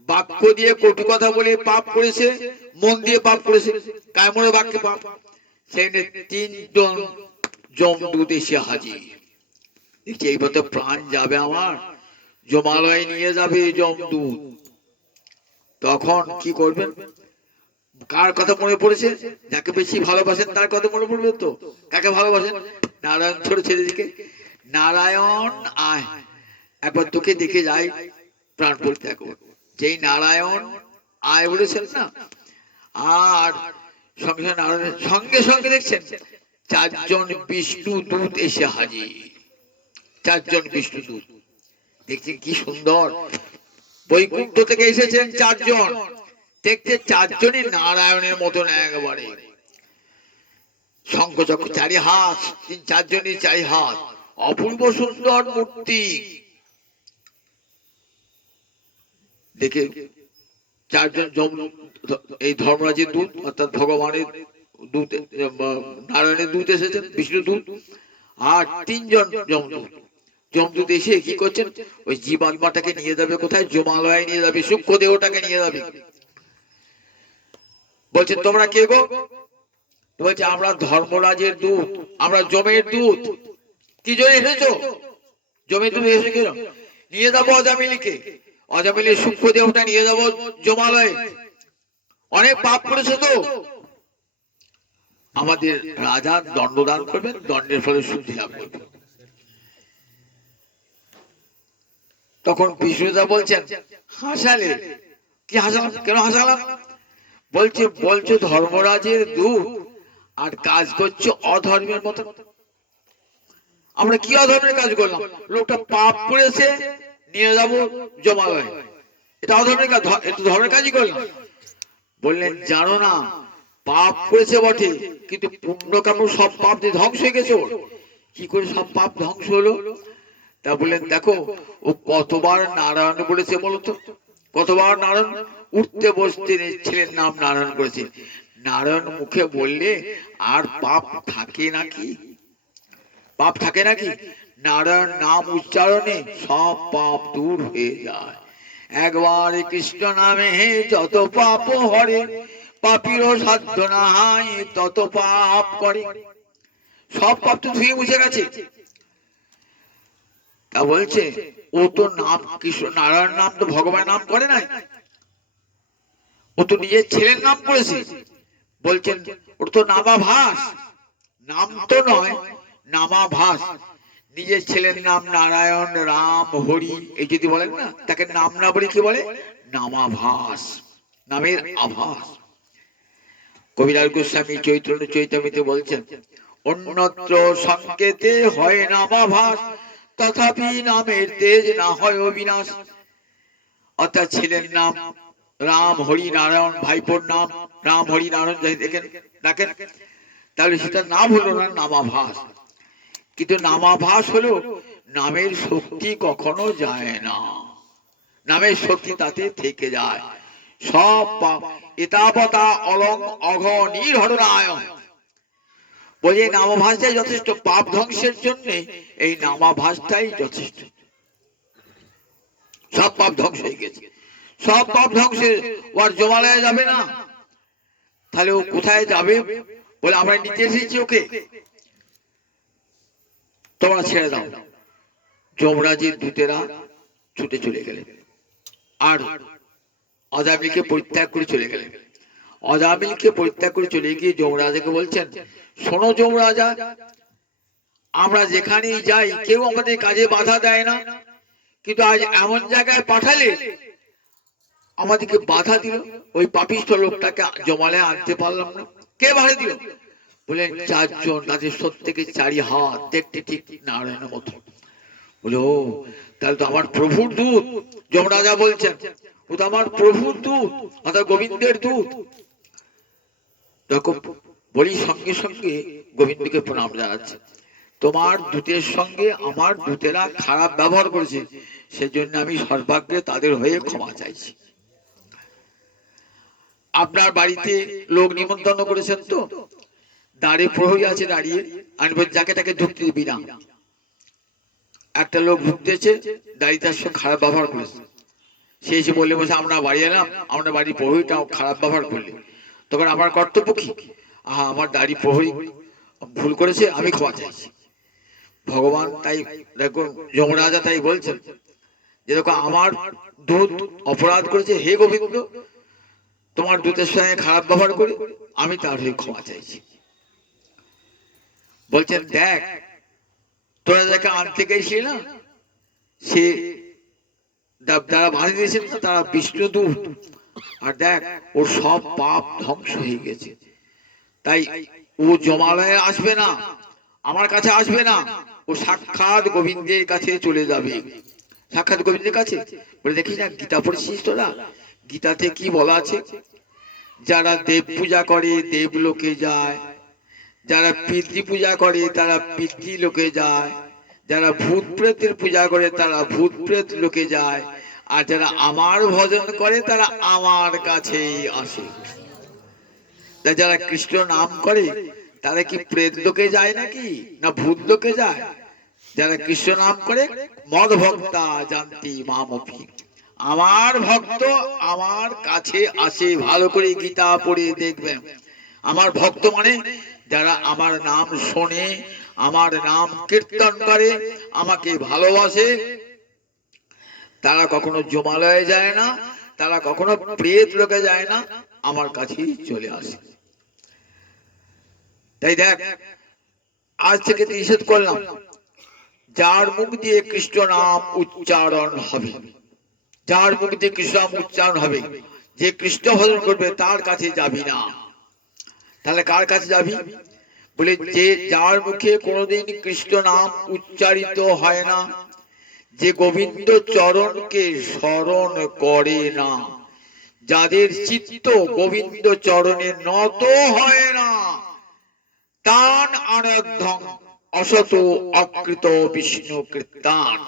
বাক্য দিয়ে কটু কথা বলে পাপ করেছে, মন দিয়ে পাপ করেছে, কায় মনে বাক্যে পাপ। সেই তিনজন যমদূত এসে হাজির। দেখছি এইবার তো প্রাণ যাবে আমার, জমালয় নিয়ে যাবে যমদূত। তখন কি করবেন? কার কথা মনে পড়েছে? যাকে বেশি ভালোবাসেন তার কথা মনে পড়বে তো। কাকে ভালোবাসেন? নারায়ণ ছোট ছেলেদিকে, নারায়ণ আয় একবার তোকে দেখে যাই, প্রাণ পরিত্যাগ। যেই নারায়ণ আয় বলেছেন না, আর সঙ্গে সঙ্গে নারায়ণের সঙ্গে সঙ্গে দেখছেন চারজন বিষ্ণু দূত এসে হাজির। চারজন বিষ্ণু দূত, দেখছেন কি সুন্দর, বৈকুণ্ঠ থেকে এসেছেন চারজন। দেখতে চারজনই নারায়ণের মতন একেবারে, শঙ্খ চক্র চারি হাত, চারজনই চারি হাত, অপূর্ব সুন্দর মূর্তি। দেখে চারজন এই ধর্মরাজের দূত, অর্থাৎ ভগবানের দূত, নারায়ণের দূত এসেছেন, বিষ্ণু দূত, আর তিনজন যমদূত। যমদূত এসে কি করছেন? ওই জীবাত্মাটাকে নিয়ে যাবে কোথায়? জমালয়ে নিয়ে যাবে, সূক্ষ্ম দেহটাকে নিয়ে যাবে। বলছে তোমরা কে গো? বলছে আমরা ধর্মরাজের দূত, আমরা জমের দূত। কি জন্য এসেছো? জমের দূত এসে কেন? নিয়ে যাবো অজামিলকে, অজামিলের সূক্ষ্ম দেহটা নিয়ে যাবো জমালয়ে, অনেক পাপ করেছে তো, আমাদের রাজা দণ্ডদান করবেন, দণ্ডের ফলে শুদ্ধি লাভ করবেন। তখন বিষ্ণুদা বলছেন, হাসালে? কি হাসালাম? কেন হাসালাম? বলছে বলছো ধর্মরাজের দূত আর কাজ করছো অধর্মের মতো। আমরা কি অধর্মের কাজ করলাম? লোকটা পাপ করেছে, নিয়ে যাবো জমালয়ে, এটা অধর্মের কাজ? এটা ধর্মের কাজই করলাম। বললেন জানো না, পাপ করেছে বটে, কিন্তু পুণ্য কাম সব পাপ দিয়ে ধ্বংস হয়ে গেছে। কি করে সব পাপ ধ্বংস হলো? তা বললেন দেখো, ও কতবার নারায়ণ বলেছে বলতো, কতবার নারায়ণ, উঠতে বসতে ছেলের নাম নারায়ণ করেছে। নারায়ণ মুখে বললে আর পাপ থাকে নাকি? পাপ থাকে নাকি? নারায়ণ নাম উচ্চারণে সব পাপ দূর হয়ে যায়। একবার কৃষ্ণ নামে যত পাপ হরে, পাপীরও সাধ্য নাই তত পাপ করে। সব পাপ তো ধুয়ে মুছে গেছে। তা বলছে ও তো নাম কৃষ্ণ নারায়ণ নাম তো ভগবান নাম করে নাই, ও তো নিজের ছেলের নাম করেছে। বলছেন ওর তো নামাভাস, নাম তো নয়, নামাভাস। নিজের ছেলের নাম নারায়ণ, রাম, হরি এই যদি বলেন না, তাকে নাম না বলে কি বলে? নামাভাস, নামের আভাস। কবিরাজ গোস্বামী চৈতন্য চৈতামিতে বলছেন, অন্যত্র সংকেতে হয় নামাভাস, তথাপি নামের তেজ না হয় অবিনাশ। অর্থাৎ ছেলের নাম রাম, হরি, নারায়ণ, ভাইপোর নাম রাম, হরি, নারায়ণ দেখেন ডাকেন, তাহলে সেটা নাম হলো না নামাভাস। কিন্তু নামাভাস হলো নামের শক্তি কখনো যায় না, নামের শক্তি তাতে থেকে যায়। সব পাপ এতাবতা অলং অঘ নির্হরণায়, বলে নামাভাসটাই যথেষ্ট পাপ ধ্বংসের জন্য। এই নামাভাসটাই যথেষ্ট, সব পাপ ধ্বংস হয়ে গেছে। সব পাপ ধ্বংসে ও আর জমালয়ে যাবে না। তাহলে ও কোথায় যাবে? বলে আমরা নিতে এসেছি ওকে, তোমরা ছেড়ে দাও। যমরাজের দূতেরা ছুটে চলে গেলেন আর অজামিলকে পরিত্যাগ করে চলে গেলেন। অজামিলকে পরিত্যাগ করে চলে গিয়ে যমরাজাকে বলছেন, শোনো যমরাজা, আমরা যেখানেই যাই কেউ আমাদের কাজে বাধা দেয় না, কিন্তু আজ এমন জায়গায় পাঠালে আমাদেরকে বাধা দিল, ওই পাপিষ্ঠ লোকটাকে জমালে আনতে পারলাম না। কে বাধা দিল? বলেন চারজন, তাদের প্রত্যেকে চারি হাত, দেখতে ঠিক নারায়ণের মতো। বলে ও, তাহলে তো আমার প্রভুর দূত। যমরাজা বলছেন ও তো আমার প্রভুর দূত, অর্থাৎ গোবিন্দের দূত। বলি সঙ্গে সঙ্গে গোবিন্দকে প্রণাম জানাচ্ছে, তোমার দূতের সঙ্গে আমার দূতেরা খারাপ ব্যবহার করেছে, সেজন্য আমি সর্বাগ্রে তাদের হয়ে ক্ষমা চাইছি। আপনার বাড়িতে লোক নিমন্ত্রণ করেছেন তো, দাঁড়ে প্রহরী আছে দাঁড়িয়ে, আমি যাকে তাকে ঢুকতে দিবি না। একটা লোক ঢুকতেছে, দাঁড়িয়ে তার সঙ্গে খারাপ ব্যবহার করেছে। সে এসে বললে বসে আমরা বাড়ি এলাম, আমরা বাড়ির প্রহরীটাও খারাপ ব্যবহার করলে, তখন আমার কর্তব্য কি? আমার দাড়ি প্রহরী ভুল করেছে, আমি ক্ষমা চাইছি। ভগবান তাই দেখুন, যমরাজা তাই বলছেন যে দেখো আমার দূত অপরাধ করেছে, হে গোবিন্দ, তোমার দূতের সঙ্গে খারাপ ব্যবহার করে আমি তার হয়ে ক্ষমা চাইছি। বলছেন দেখ, তোরা যাকে আনতে গেছিলি না, সে যারা বাধা দিয়েছেন তারা বিষ্ণু দূত, আর দেখ ওর সব পাপ ধ্বংস হয়ে গেছে। তাই ও জমালয়ে আসবে না, আমার কাছে আসবে না, ও সাক্ষাৎ গোবিন্দের কাছে চলে যাবে। সাক্ষাৎ গোবিন্দের কাছে বলে, দেখিস না গীতা পড়েছিস তোরা? গীতাতে কি বলা আছে? যারা দেব পূজা করে দেবলোকে যায়, যারা পিতৃ পূজা করে তারা পিতৃ লোকে যায়, যারা ভূত প্রেতের পূজা করে তারা ভূত প্রেত লোকে যায়, আর যারা আমার ভজন করে তারা আমার কাছেই আসে। যারা কৃষ্ণ নাম করে তারা কি প্রেত লোকে যায় নাকি, না ভূত লোকে যায়? যারা কৃষ্ণ নাম করে মদ ভক্তা জানতি মামপি, আমার ভক্ত আমার কাছে আসে। ভালো করে গীতা পড়ে দেখবেন, আমার ভক্ত মানে যারা আমার নাম শোনে, আমার নাম কীর্তন করে, আমাকে ভালোবাসে, তারা কখনো জমালয়ে যায় না, তারা কখনো প্রেত লোকে যায় না, আমার কাছেই চলে আসে। তাই দেখ, আজ থেকে নিষেধ করলাম, যার মুখ দিয়ে কৃষ্ণ নাম উচ্চারণ হবে, যার মুখ দিয়ে কৃষ্ণ নাম উচ্চারণ হবে, যে কৃষ্ণ ভজন করবে তার কাছে যাবি না। তাহলে কার কাছে যাবি? বলে যে যার মুখে কোনোদিন কৃষ্ণ নাম উচ্চারিত হয় না, যে গোবিন্দ চরণকে স্মরণ করে না, যাদের চিত্ত গোবিন্দ চরণে নত হয় না, তান আনর্ধং অসত অকৃত বিষ্ণু কীর্তন,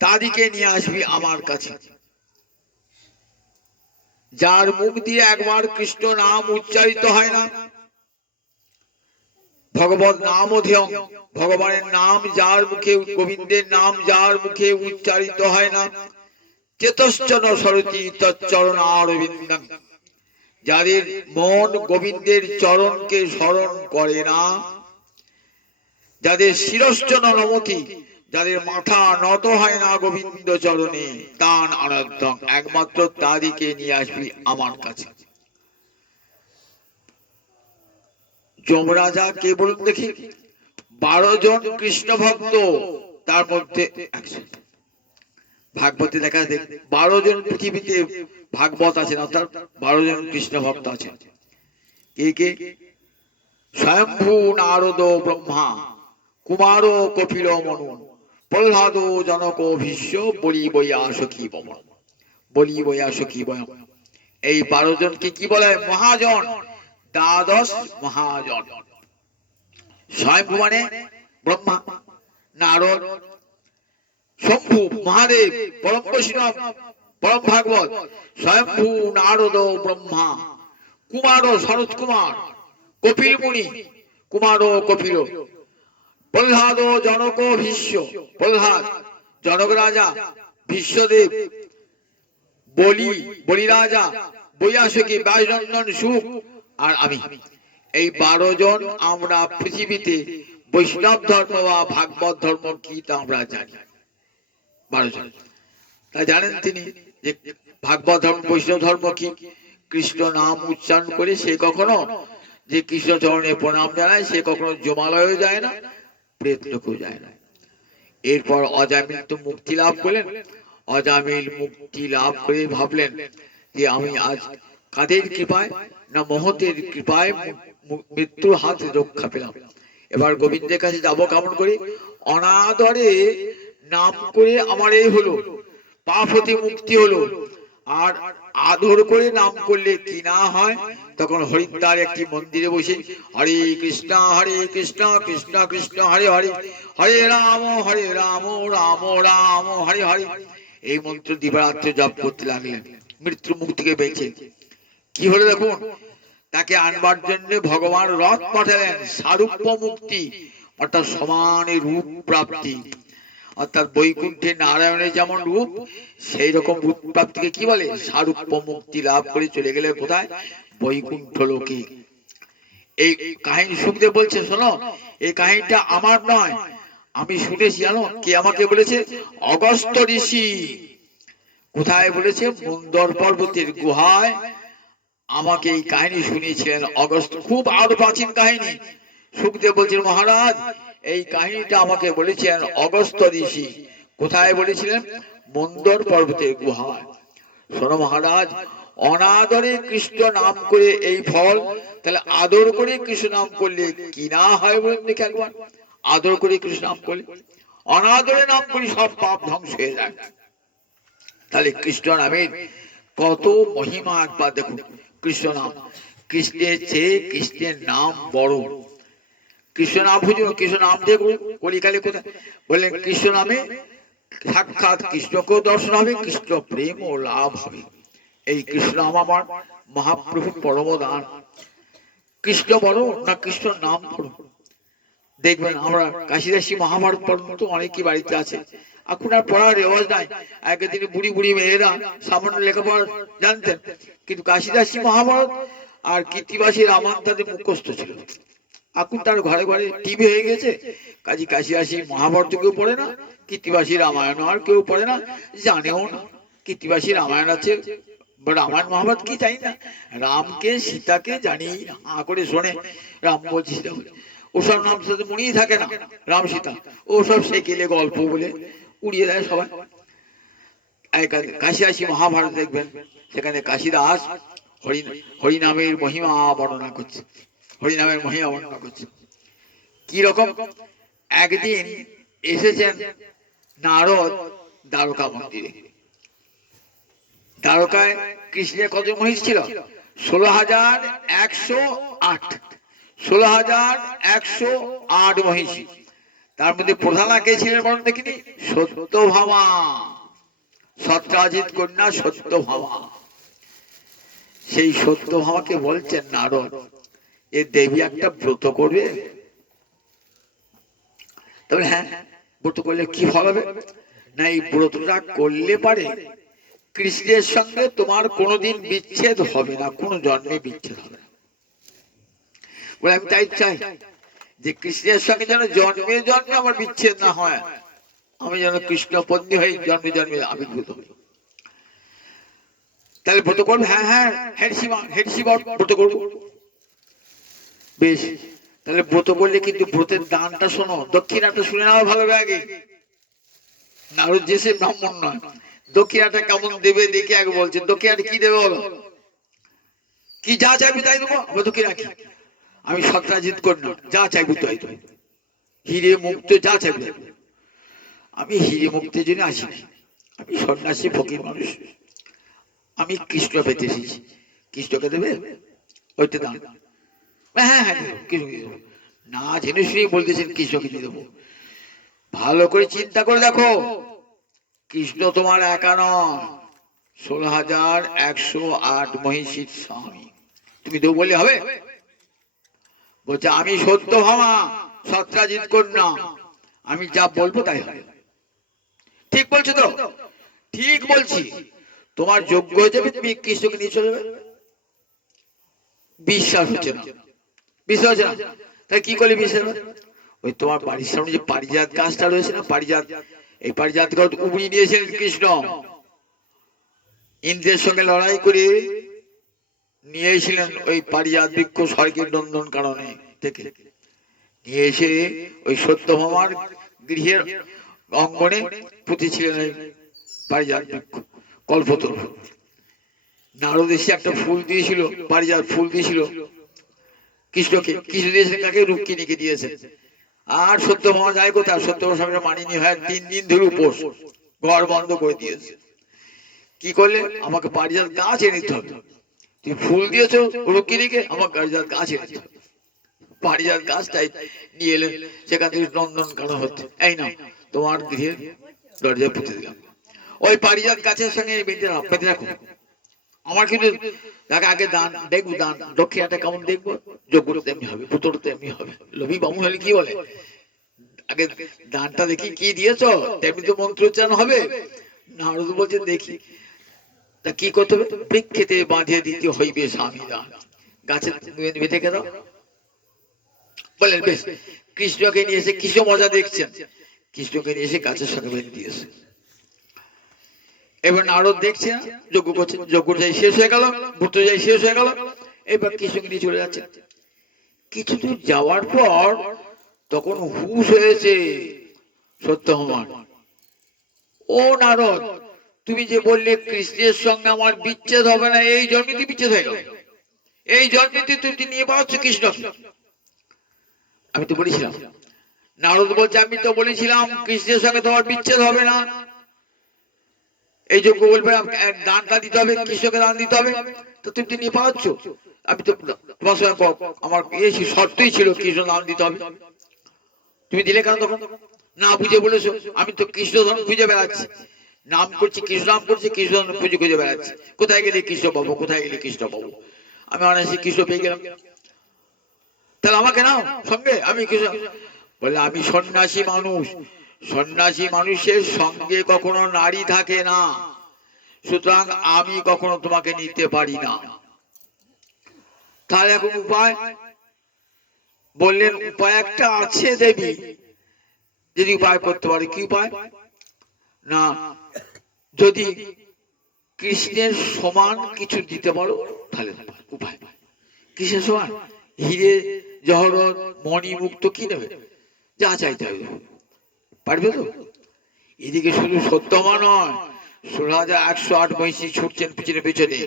তাদিকে নিয়ে আসবি আমার কাছে। যার মুখ দিয়ে একবার কৃষ্ণ নাম উচ্চারিত হয় না, ভগবত নাম অধেয়ং, ভগবানের নাম যার মুখে, গোবিন্দের নাম যার মুখে উচ্চারিত হয় না, চেতশ্চন সরতি তচ্চরণ অরবিন্দং, যাদের মন গোবিন্দের চরণকে স্মরণ করে না, যাদের শিরশ্চন নমতি, যাদের মাথা নত হয় না গোবিন্দ চরণে, তান আরাধ্যং, একমাত্র তাদেরকে নিয়ে আসবি আমার কাছে। যমরাজা কে বলুন দেখি? 12 জন কৃষ্ণ ভক্ত, তার মধ্যে একজন ভাগবতে দেখা দেখ 12 জন পৃথিবীতে ভাগবত আছেন, অর্থাৎ 12 জন কৃষ্ণ ভক্ত আছেন। কে কে? স্বয়ম্ভু নারদ ব্রহ্মা, কুমার কপিল মনু, প্রহ্লাদ জনক ভীষ্ম, বলি বইয়া সখী বমন, বলি বইয়া সখী বয়ম। এই 12 জনকে কি বলা হয়? মহাজন, দ্বাদশ মহাজন। স্বয়ম্ভু মানে ব্রহ্মা, নারদ, শম্ভু মহাদেব, পরম বৈষ্ণব, পরম ভাগবত, স্বয়ম্ভু নারদ ব্রহ্মা, কুমার শরৎ কুমার, কপিল মুনি, কুমার কপিল, প্রহ্লাদ জনক ভীষ্ম, প্রহ্লাদ জনক রাজা, ভীষ্মদেব, বলি বলি রাজা, বৈয়াসকি ব্যাসনন্দন সুখ, আর আমি। এই 12 জন আমরা পৃথিবীতে বৈষ্ণব ধর্ম বা ভাগবত ধর্ম কি তা আমরা জানি। 12 জন। তা জানেন তিনি যে ভাগবত ধর্ম বৈষ্ণব ধর্ম কি? কৃষ্ণ নাম উচ্চারণ করে সে কখনো যে কৃষ্ণ চরণে প্রণাম জানায়, সে কখনো জমালয়ও যায় না, প্রেত লোকেও যায় না। এরপর অজামিল তো মুক্তি লাভ করলেন। অজামিল মুক্তি লাভ করে ভাবলেন যে আমি আজ কাদের কৃপায়? না মহতের কৃপায় মৃত্যুর হাত রক্ষা পেলাম। এবার গোবিন্দের কাছে যাবো কেমন করে? অনাদরে নাম করে আমার এই হলো, পাপ হতে মুক্তি হলো। আর আদর করে নাম করলে কি না হয়? তখন হরিদ্বার একটি মন্দিরে বসে হরে কৃষ্ণ কৃষ্ণ কৃষ্ণ হরে হরে, হরে রাম রাম রাম হরে হরে, এই মন্ত্র দিবারাত্র জপ করতে লাগলেন। মৃত্যু মুখ থেকে বেঁচে কি হলো দেখুন, তাকে আনবার জন্য ভগবান রথ পাঠালেন। সারূপ্য মুক্তি অর্থাৎ সমানে রূপ প্রাপ্তি, অর্থাৎ বৈকুণ্ঠে নারায়ণের যেমন রূপ, সেই রকম রূপ প্রাপ্তিকে কি বলে? সারূপ্য মুক্তি লাভ করে চলে গেলে কোথায়? বৈকুণ্ঠ লোকে। এই কাহিনী সুখদেব বলছে, শোনো, এই কাহিনীটা আমার নয়, আমি শুনেছি। জানো কে আমাকে বলেছে? অগস্ত্য ঋষি। কোথায় বলেছে? মন্দর পর্বতের গুহায় আমাকে এই কাহিনী শুনিয়েছিলেন অগস্ত্য। খুব আরো প্রাচীন কাহিনী। সুখদেব বলছেন, মহারাজ এই কাহিনীটা আমাকে বলেছিলেন অগস্ত্য ঋষি। কোথায় বলেছিলেন? মন্দর পর্বতের গুহায়। শোনো মহারাজ, অনাদরে কৃষ্ণ নাম করে এই ফল, তাহলে আদর করে কৃষ্ণ নাম করলে কি না হয় বলুন দেখি একবার? আদর করে কৃষ্ণ নাম করলে, অনাদরে নাম করি সব পাপ ধ্বংস হয়ে যায়। তাহলে কৃষ্ণ নামের কত মহিমা একবার দেখুন। কৃষ্ণ নাম, কৃষ্ণের চেয়ে কৃষ্ণের নাম বড়। কৃষ্ণ নাম বুঝুন, কৃষ্ণ নাম দেখুন কলিকালে কোথায় বললেন? কৃষ্ণ নামে সাক্ষাৎ কৃষ্ণকেও দর্শন হবে, কৃষ্ণ প্রেম ও লাভ হবে। এই কৃষ্ণ নাম আমার মহাপ্রভুর পরম দান। কৃষ্ণ বড় না কৃষ্ণ নাম বড়? দেখবেন আমরা কাশিদাসী মহাভারত পর্যন্ত অনেকই বাড়িতে আছে, এখন আর পড়ার রেওয়াজ নাই। আগের দিনে বুড়ি বুড়ি মেয়েরা সামান্য লেখাপড়া জানতেন, কিন্তু কাশিদাসী মহাভারত আর কৃত্তিবাসী রামায়ণ তাদের মুখস্থ ছিল। এখন তার ঘরে ঘরে টিভি হয়ে গেছে, কাজী কাশিদাসী মহাভারত কেউ পড়ে না, কৃত্তিবাসী রামায়ণ আর কেউ পড়ে না, জানেও না কৃত্তিবাসী রামায়ণ আছে। রামায়ণ মহাভারত কি জানি না, রামকে সীতাকে জানি হা করে শোনে, রাম বলছি সীতা বলে, ওসব নাম সাথে মনেই থাকে না। রাম সীতা ওসব সেকেলে গল্প বলে উড়িয়ে দেয় সবাই। কাশিদাসী মহাভারত দেখবেন, সেখানে কাশিদাস হরিনামের মহিমা বর্ণনা করছে, হরিনামের মহিমা বর্ণনা করছে। কি রকম? একদিন এসেছেন নারদ দ্বারকা মন্দিরে। দ্বারকায় কৃষ্ণের কত মহিষ ছিল? 16,108। 16,108 মহিষী। তার মধ্যে প্রধান কে ছিলেন বলুন দেখিনি? সত্যভামা, সত্রাজিৎ কন্যা সত্যভামা। সেই সত্যভামাকে বলছেন নারদ, এ দেবী একটা ব্রত করবে। তবে হ্যাঁ, ব্রত করলে কি ফল হবে? না, এই ব্রতটা করলে পারে কৃষ্ণের সঙ্গে তোমার কোনোদিন বিচ্ছেদ হবে না, কোনো জন্মে বিচ্ছেদ হবে না। আমি তাই চাই যে কৃষ্ণের সঙ্গে যেন জন্মে জন্মে আমার বিচ্ছেদ না হয়। আমি যেন কৃষ্ণ পত্নী হয়ে জন্মে জন্মে আবির্ভূত হই। তাহলে ব্রত করবে? হ্যাঁ হ্যাঁ, হেডসিমা ব্রত করবো। বেশ, তাহলে ব্রত করলে কিন্তু ব্রতের দানটা শোনো, দক্ষিণাটা শুনে নাও ভালোভাবে আগে। নারদ যে সে ব্রাহ্মণ নয়, দক্ষিণাটা কেমন দেবে দেখে আগে বলছে। দক্ষিণাটা কি দেবে বলো? কি যা চাইবি তাই দেবো? আমার দক্ষিণা কি? আমি সত্রাজিৎ করি না, যা চাইবি তাই দেবো। হিরে মুক্ত যা চাইবি। আমি হিরে মুক্তের জন্য আসিনি, আমি সন্ন্যাসী ফকির মানুষ, আমি কৃষ্ণ পেতে এসেছি। কৃষ্ণকে দেবে? ওইটা দান। হ্যাঁ হ্যাঁ দেবো, কৃষ্ণকে দেবো। না জেনে শুনেই বলতেছেন কৃষ্ণকে দিয়ে দেবো। ভালো করে চিন্তা করে দেখো, কৃষ্ণ তোমার একা নয়, 16,108 মহিষীর স্বামী। তুমি দেবো বললে হবে? বলছে আমি সত্যভামা, সত্রাজিৎ কন্যা, আমি যা বলবো তাই হবে। ঠিক বলছো তো? ঠিক বলছি। তোমার যোগ্য হয়ে যাবে, তুমি কৃষ্ণকে নিয়ে চলে যাবে। বিশ্বাস হচ্ছে না, বিশ্বাস হচ্ছে না, তাই কি করলে বিশ্বাস হবে? ওই তোমার বাড়ির সামনে যে পারিজাত গাছটা রয়েছে না, পারিজাত, এই পারিজাত গাছ উবড়িয়ে নিয়েছিলেন কৃষ্ণ। ইন্দ্রের সঙ্গে লড়াই করে নিয়ে এসেছিলেন ওই পারিজাত বৃক্ষ স্বর্গের নন্দন কারণে থেকে নিয়ে এসে ওই সত্যভামার গৃহের অঙ্গনে পুঁতেছিলেন ওই পারিজাত বৃক্ষ, কল্পতরু। নারদ এসে একটা ফুল দিয়েছিল, পারিজাত ফুল দিয়েছিল কৃষ্ণকে। কৃষ্ণ দিয়েছেন কাকে? রুক্মিণীকে দিয়েছেন। আর সত্যভামা যায় কোথায়? সত্যভামার সঙ্গে মানিনি হয় 3 দিন ধরে উপোস, ঘর বন্ধ করে দিয়েছে। কি করলে? আমাকে পারিজাত গাছ এনে দিতে হবে। তুমি ফুল দিয়েছো রুক্মিণীকে, আমার পারিজাত গাছ এনে দিতে হবে। পারিজাত গাছটাই নিয়ে এলেন, সেখান থেকে নন্দন কারণ হচ্ছে। এই না, তোমার গৃহের দরজায় পুঁতে দিলাম। ওই পারিজাত গাছের সঙ্গে বেঁধে রাখো। আমার কিন্তু তাকে আগে দান দেখবো, দান দক্ষিণাটা কেমন দেখবো, যোগ্যটা তেমনি হবে, পুত্র তেমনি হবে। লোভী বামুন হলে কি বলে, আগে দানটা দেখি কি দিয়েছ, তেমনি তো মন্ত্র উচ্চারণ হবে। নারদ বলছে দেখি। তা কি করতে হবে? বৃক্ষেতে বাঁধিয়ে দিতে হইবে স্বামী দান। গাছে বেঁধে রেখে দাও। বলেন বেশ। কৃষ্ণকে নিয়ে এসে, কৃষ্ণ মজা দেখছেন, কৃষ্ণকে নিয়ে এসে গাছের সঙ্গে বেঁধে দিয়েছে। এবার নারদ দেখছে না, যজ্ঞ করছে, যজ্ঞ যাই শেষ হয়ে গেল, ভূত যাই শেষ হয়ে গেল। এবার কৃষ্ণকে নিয়ে চলে যাচ্ছে। কিছু দূর যাওয়ার পর তখন হুশ হয়েছে সত্যভামার। ও নারদ, তুমি যে বললে কৃষ্ণের সঙ্গে আমার বিচ্ছেদ হবে না, এই জন্মেতে বিচ্ছেদ হয়ে গেল। এই জন্মেতে তুমি নিয়ে পাচ্ছ কৃষ্ণ। আমি তো বলেছিলাম। নারদ বলছে আমি তো বলেছিলাম কৃষ্ণের সঙ্গে তোমার বিচ্ছেদ হবে না, এই যোগ্য বলবে দানটা দিতে হবে, কৃষ্ণকে দান দিতে হবে, তো তুমি নিয়ে পাচ্ছ। আমি তো তোমার সঙ্গে আমার এই শর্তই ছিল কৃষ্ণ দান দিতে হবে, তুমি দিলে কেন তখন? না বুঝে বলেছো, আমি তো কৃষ্ণ ধর্ম খুঁজে বেড়াচ্ছি, নাম করছি কৃষ্ণ, নাম করছি কৃষ্ণ খুঁজে খুঁজে বেড়াচ্ছি। কোথায় গেলে কৃষ্ণ পাবো, কোথায় গেলে কৃষ্ণ পাবো? আমি অনায়াসে কৃষ্ণ পেয়ে গেলাম। তাহলে আমাকে নাও সঙ্গে, আমি কৃষ্ণ। বললে আমি সন্ন্যাসী মানুষ, সন্ন্যাসী মানুষের সঙ্গে কখনো নারী থাকে না, সুতরাং আমি কখনো তোমাকে নিতে পারি না। তাহলে এখন উপায়? বললেন উপায় একটা আছে দেবী, যদি উপায় করতে পারে। কি উপায়? না, যদি কৃষ্ণের সমান কিছু দিতে পারো তাহলে উপায়। কৃষ্ণের সমান হিরে জহরত মণি মুক্ত কি নেবে? যা চাইতে হবে, পারবে তো? এদিকে শুধু সত্যমা নয়, 16,108 মহিষী ছুটছেন পিছনে পিছনে,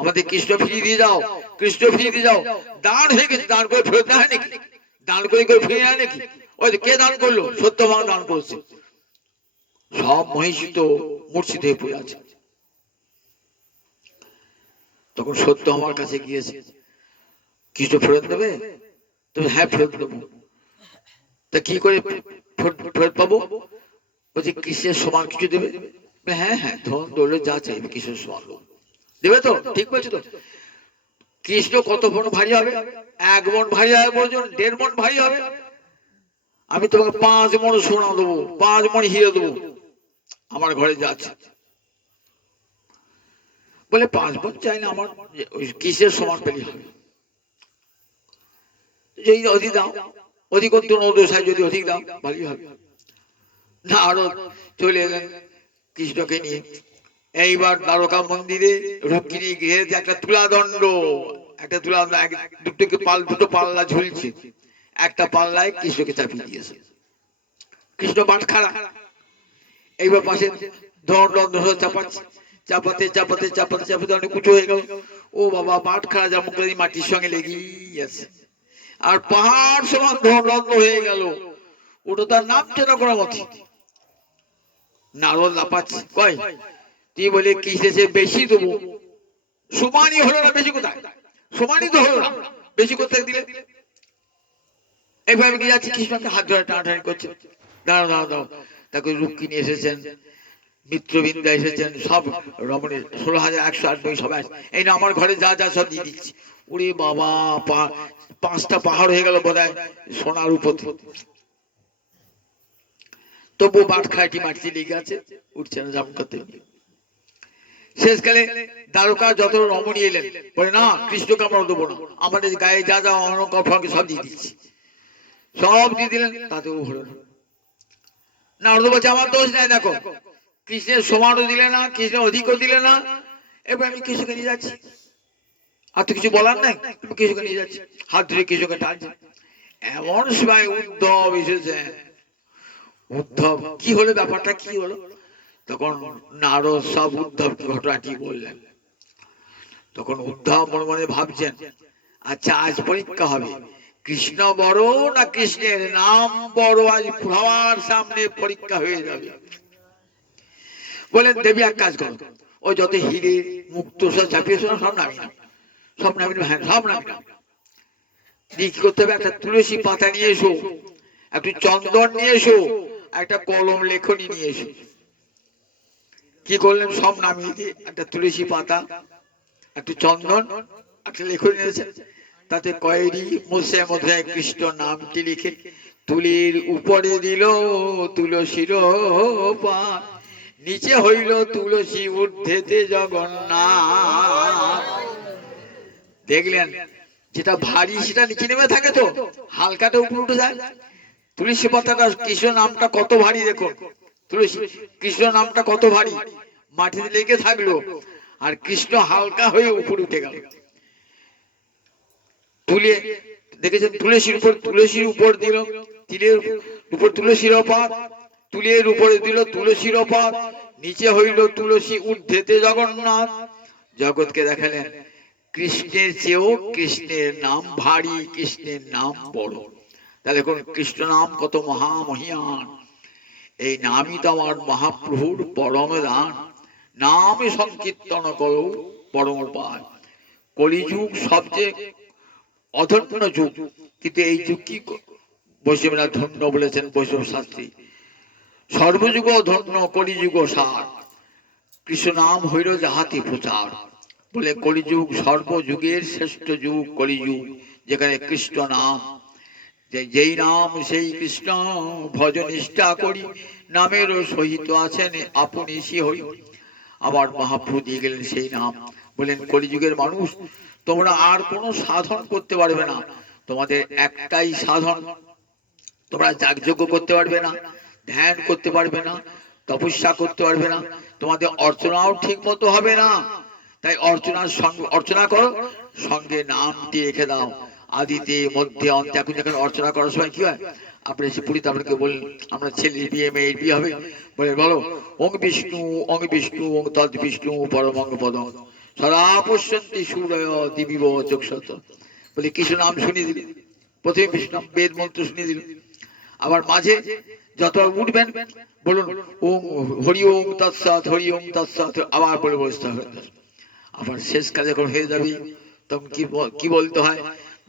আমাদের কৃষ্ণ ফিরিয়ে দিয়ে যাও, কৃষ্ণ ফিরিয়ে দিয়ে যাও। দান হয়ে গেছে, দান করে ফেরত না হয় নাকি? দান করে করে ফিরে আয় নাকি? ওই কে দান করলো? সত্যমা দান করছে। সব মহিষী তো মূর্ছিত হয়ে পড়ে আছে। তখন সত্য আমার কাছে গিয়েছে, কৃষ্ণ ফেরত দেবে? তুমি হ্যাঁ ফেরত দেবো। তা কি করে ফেরত পাবো? বলছি কৃষ্ণের সমান কিছু দেবে? হ্যাঁ হ্যাঁ, ধন দৌলত যা চাইবে কৃষ্ণের সমান দেবে তো? ঠিক বলছো তো? কৃষ্ণ কত মন ভারী হবে? 1 মন ভারী হবে বলছেন, 1.5 মন ভারী হবে। আমি তোমাকে 5 মন সোনা দেবো, 5 মন হিরে দেবো, আমার ঘরে যাচ্ছে। বলে 5 মন চাই না, আমার কৃষ্ণের সমান পেলে হবে। যদি অধিক দাও, অধিক অন্তর দোষায় যদি অধিক দাও ভালোই হবে। নারদ চলে এলেন কৃষ্ণকে নিয়ে। এইবার দ্বারকা মন্দিরে রুক্মিণী গৃহে একটা তুলাদণ্ড, একটা দুটো পাল্লা ঝুলছে, একটা পাল্লায় কৃষ্ণকে চাপিয়ে দিয়েছে। কৃষ্ণ বাট খাড়া, এইবার পাশে দণ্ড চাপাচ্ছে, চাপাতে চাপাতে চাপাতে চাপাতে অনেক উঁচু হয়ে গেল। ও বাবা, বাট খাড়া যেমন করে মাটির সঙ্গে লেগেই আছে, আর পাহাড় সমান দণ্ড হয়ে গেল, ওটা তার নামছে না কোনো মতে। নারদ লাপাচ্ছে, কয় তুই বলে কিসে বেশি দেবো, সমানই হলো না, বেশি কোথায়, সমানই তো হলো না, বেশি কোথায় দিলে। এইভাবে কি যাচ্ছে, কৃষ্ণকে হাত ধরে টানাটানি করছে, দাঁড়াও দাঁড়াও দাঁড়াও। তাকে রুক্মিণী এসেছেন, মিত্রবৃন্দা এসেছেন, সব রমণের 16,108 সবাই, এই না আমার ঘরে যা যা সব দিয়ে দিচ্ছি। ওরে বাবা, 5টা পাহাড় হয়ে গেল বোধহয় সোনার উপর। তবু বাট খাইটি মাটি লেগে আছে, উঠছে না জাম করতে। শেষকালে দ্বারকা যত রমণী এলেন, বলে না কৃষ্ণকে আমরা দেবো না, আমাদের গায়ে যা যা অনঙ্কে সব দিয়ে দিচ্ছি, সব দিয়ে দিলেন, তাতেও হলো না। নারদ বলছে আমার দোষ নাই, দেখো কৃষ্ণের সমানও দিলে না, কৃষ্ণের অধিকও দিলে না, এবার আমি কৃষ্ণকে নিয়ে যাচ্ছি, আর তো কিছু বলার নাই, আমি কৃষ্ণকে নিয়ে যাচ্ছি, হাত ধরে কৃষ্ণকে টানছি। এমন সময় উদ্ধব এসেছে। উদ্ধব কি হলো, ব্যাপারটা কি হলো? তখন নারদ সব উদ্ধব ঘটনাটি বললেন। তখন উদ্ধব মনে মনে ভাবছেন, আচ্ছা আজ পরীক্ষা হবে, কৃষ্ণ বড় না কৃষ্ণের নাম বড়, আজ সবার সামনে পরীক্ষা হয়ে যাবে। বলেন দেবী এক কাজ করো, ওই যত হিরে মুক্ত সব চাপিয়েছো না, সব নামি না, সব নামি না, হ্যাঁ সব নামি না। দিয়ে কি করতে হবে, একটা তুলসী পাতা নিয়ে এসো, একটু চন্দন নিয়ে এসো, একটা কলম লেখনী নিয়ে এসো। কি করলেন, সব নামিয়ে দিয়ে একটা তুলসী পাতা, একটু চন্দন, একটা লেখনী নিয়েছেন, তাতে কয়েরি মোসে মধ্যে কৃষ্ণ নামটি লিখে তুলির উপরে দিল তুলসীর পাত, নিচে হইল তুলসী ঊর্ধ্বেতে জগন্নাথ। দেখলেন, যেটা ভারী সেটা নিচে নেমে থাকে, তো হালকাটা উপরে উঠে যায়। তুলসী পাতাটা, কৃষ্ণ নামটা কত ভারী দেখুন, তুলসী কৃষ্ণ নামটা কত ভারী, মাটিতে লেগে থাকলো, আর কৃষ্ণ হালকা হয়ে উপরে উঠে গেল। তুলে দেখেছেন, তুলসীর উপর দিল তিলের উপর তুলসীর পাত, তুলের উপরে দিল তুলসীর পাত, নিচে হইল তুলসী ঊর্ধ্বেতে জগন্নাথ। জগৎকে দেখালেন কৃষ্ণের চেয়েও কৃষ্ণের নাম ভারী, কৃষ্ণের নাম বড়। তাহলে কোন কৃষ্ণ নাম কত মহামহিয়ান, এই নামই তো আমার মহাপ্রভুর পরম দান, নামে সংকীর্তন করো পরম পায়। কলিযুগ সবচেয়ে অধন্য যুগ, কিন্তু এই যুগ কি বৈষ্ণবরা ধন্য বলেছেন, বৈষ্ণব শাস্ত্রী, সর্বযুগ ধন্য কলিযুগ সার, কৃষ্ণ নাম হইল যাহাতে প্রচার। বলে কলিযুগ সর্বযুগের শ্রেষ্ঠ যুগ কলিযুগ, যেখানে কৃষ্ণ নাম, যেই নাম সেই কৃষ্ণ ভজ নিষ্ঠা করি, নামের সহিত আছেন আপনি হরি। আবার মহাপ্রভু দিয়ে গেলেন সেই নাম, বলেন কলিযুগের মানুষ তোমরা আর কোনো সাধন করতে পারবে না, তোমাদের একটাই সাধন, তোমরা যাগযজ্ঞ করতে পারবে না, ধ্যান করতে পারবে না, তপস্যা করতে পারবে না, তোমাদের অর্চনাও ঠিক মতো হবে না। তাই অর্চনার সঙ্গে অর্চনা করো, সঙ্গে নামটি রেখে দাও, আদিতে মধ্যে অন্তে। এখন যখন অর্চনা করার সময় কি হয়, আপনি এসে পুরীতে আপনাকে বললেন আমরা ছেলের বিয়ে মেয়ের বিয়ে হবে, বলে বলো ওং বিষ্ণু ওং তদ বিষ্ণু পরমং পদম সদা পশ্যন্তি সূর্য দিবিব চক্ষুষত। বলে কৃষ্ণ নাম শুনিয়ে দিলেন, প্রথমে বিষ্ণু বেদ মন্ত্র শুনিয়ে দিলেন, আবার মাঝে যত উঠবেন বলুন ওং হরি ওং তৎসৎ হরি ওং তৎসৎ, আবার বলে বসতে হবে। আবার শেষ কাজ যখন হয়ে যাবে তখন কি বলতে হয়,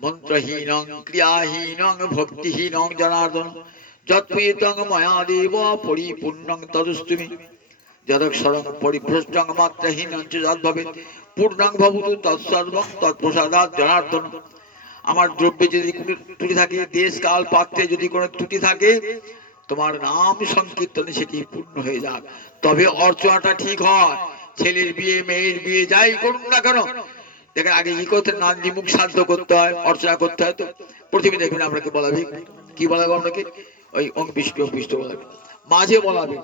মন্ত্রহীনং ক্রিয়াহীনং ভক্তিহীনং জনার্দন যৎপ্রীতং ময়া দেব পরিপূর্ণং তদস্তুমি যদক্ষরং পরিভ্রষ্টং মাত্রাহীনং চ যদ্ভবেৎ পূর্ণং ভবতু তৎসর্বং তৎপ্রসাদাৎ জনার্দন। আমার দ্রব্যে যদি কোনো ত্রুটি থাকে, দেশ কাল পাত্রে যদি কোনো ত্রুটি থাকে, তোমার নাম সংকীর্তনে সেটি পূর্ণ হয়ে যাক, তবে অর্চনাটা ঠিক হয়। ছেলের বিয়ে মেয়ের বিয়ে যাই করুন না কেন, দেখেন আগে কি করতে, নান্দি মুখ শান্ত করতে হয়, অর্চনা করতে হয়। তো প্রথমে দেখবেন আপনাকে বলাবে কি বলাবে, আপনাকে ওই অং বিষ্ণু বলাবে, মাঝে বলাবে,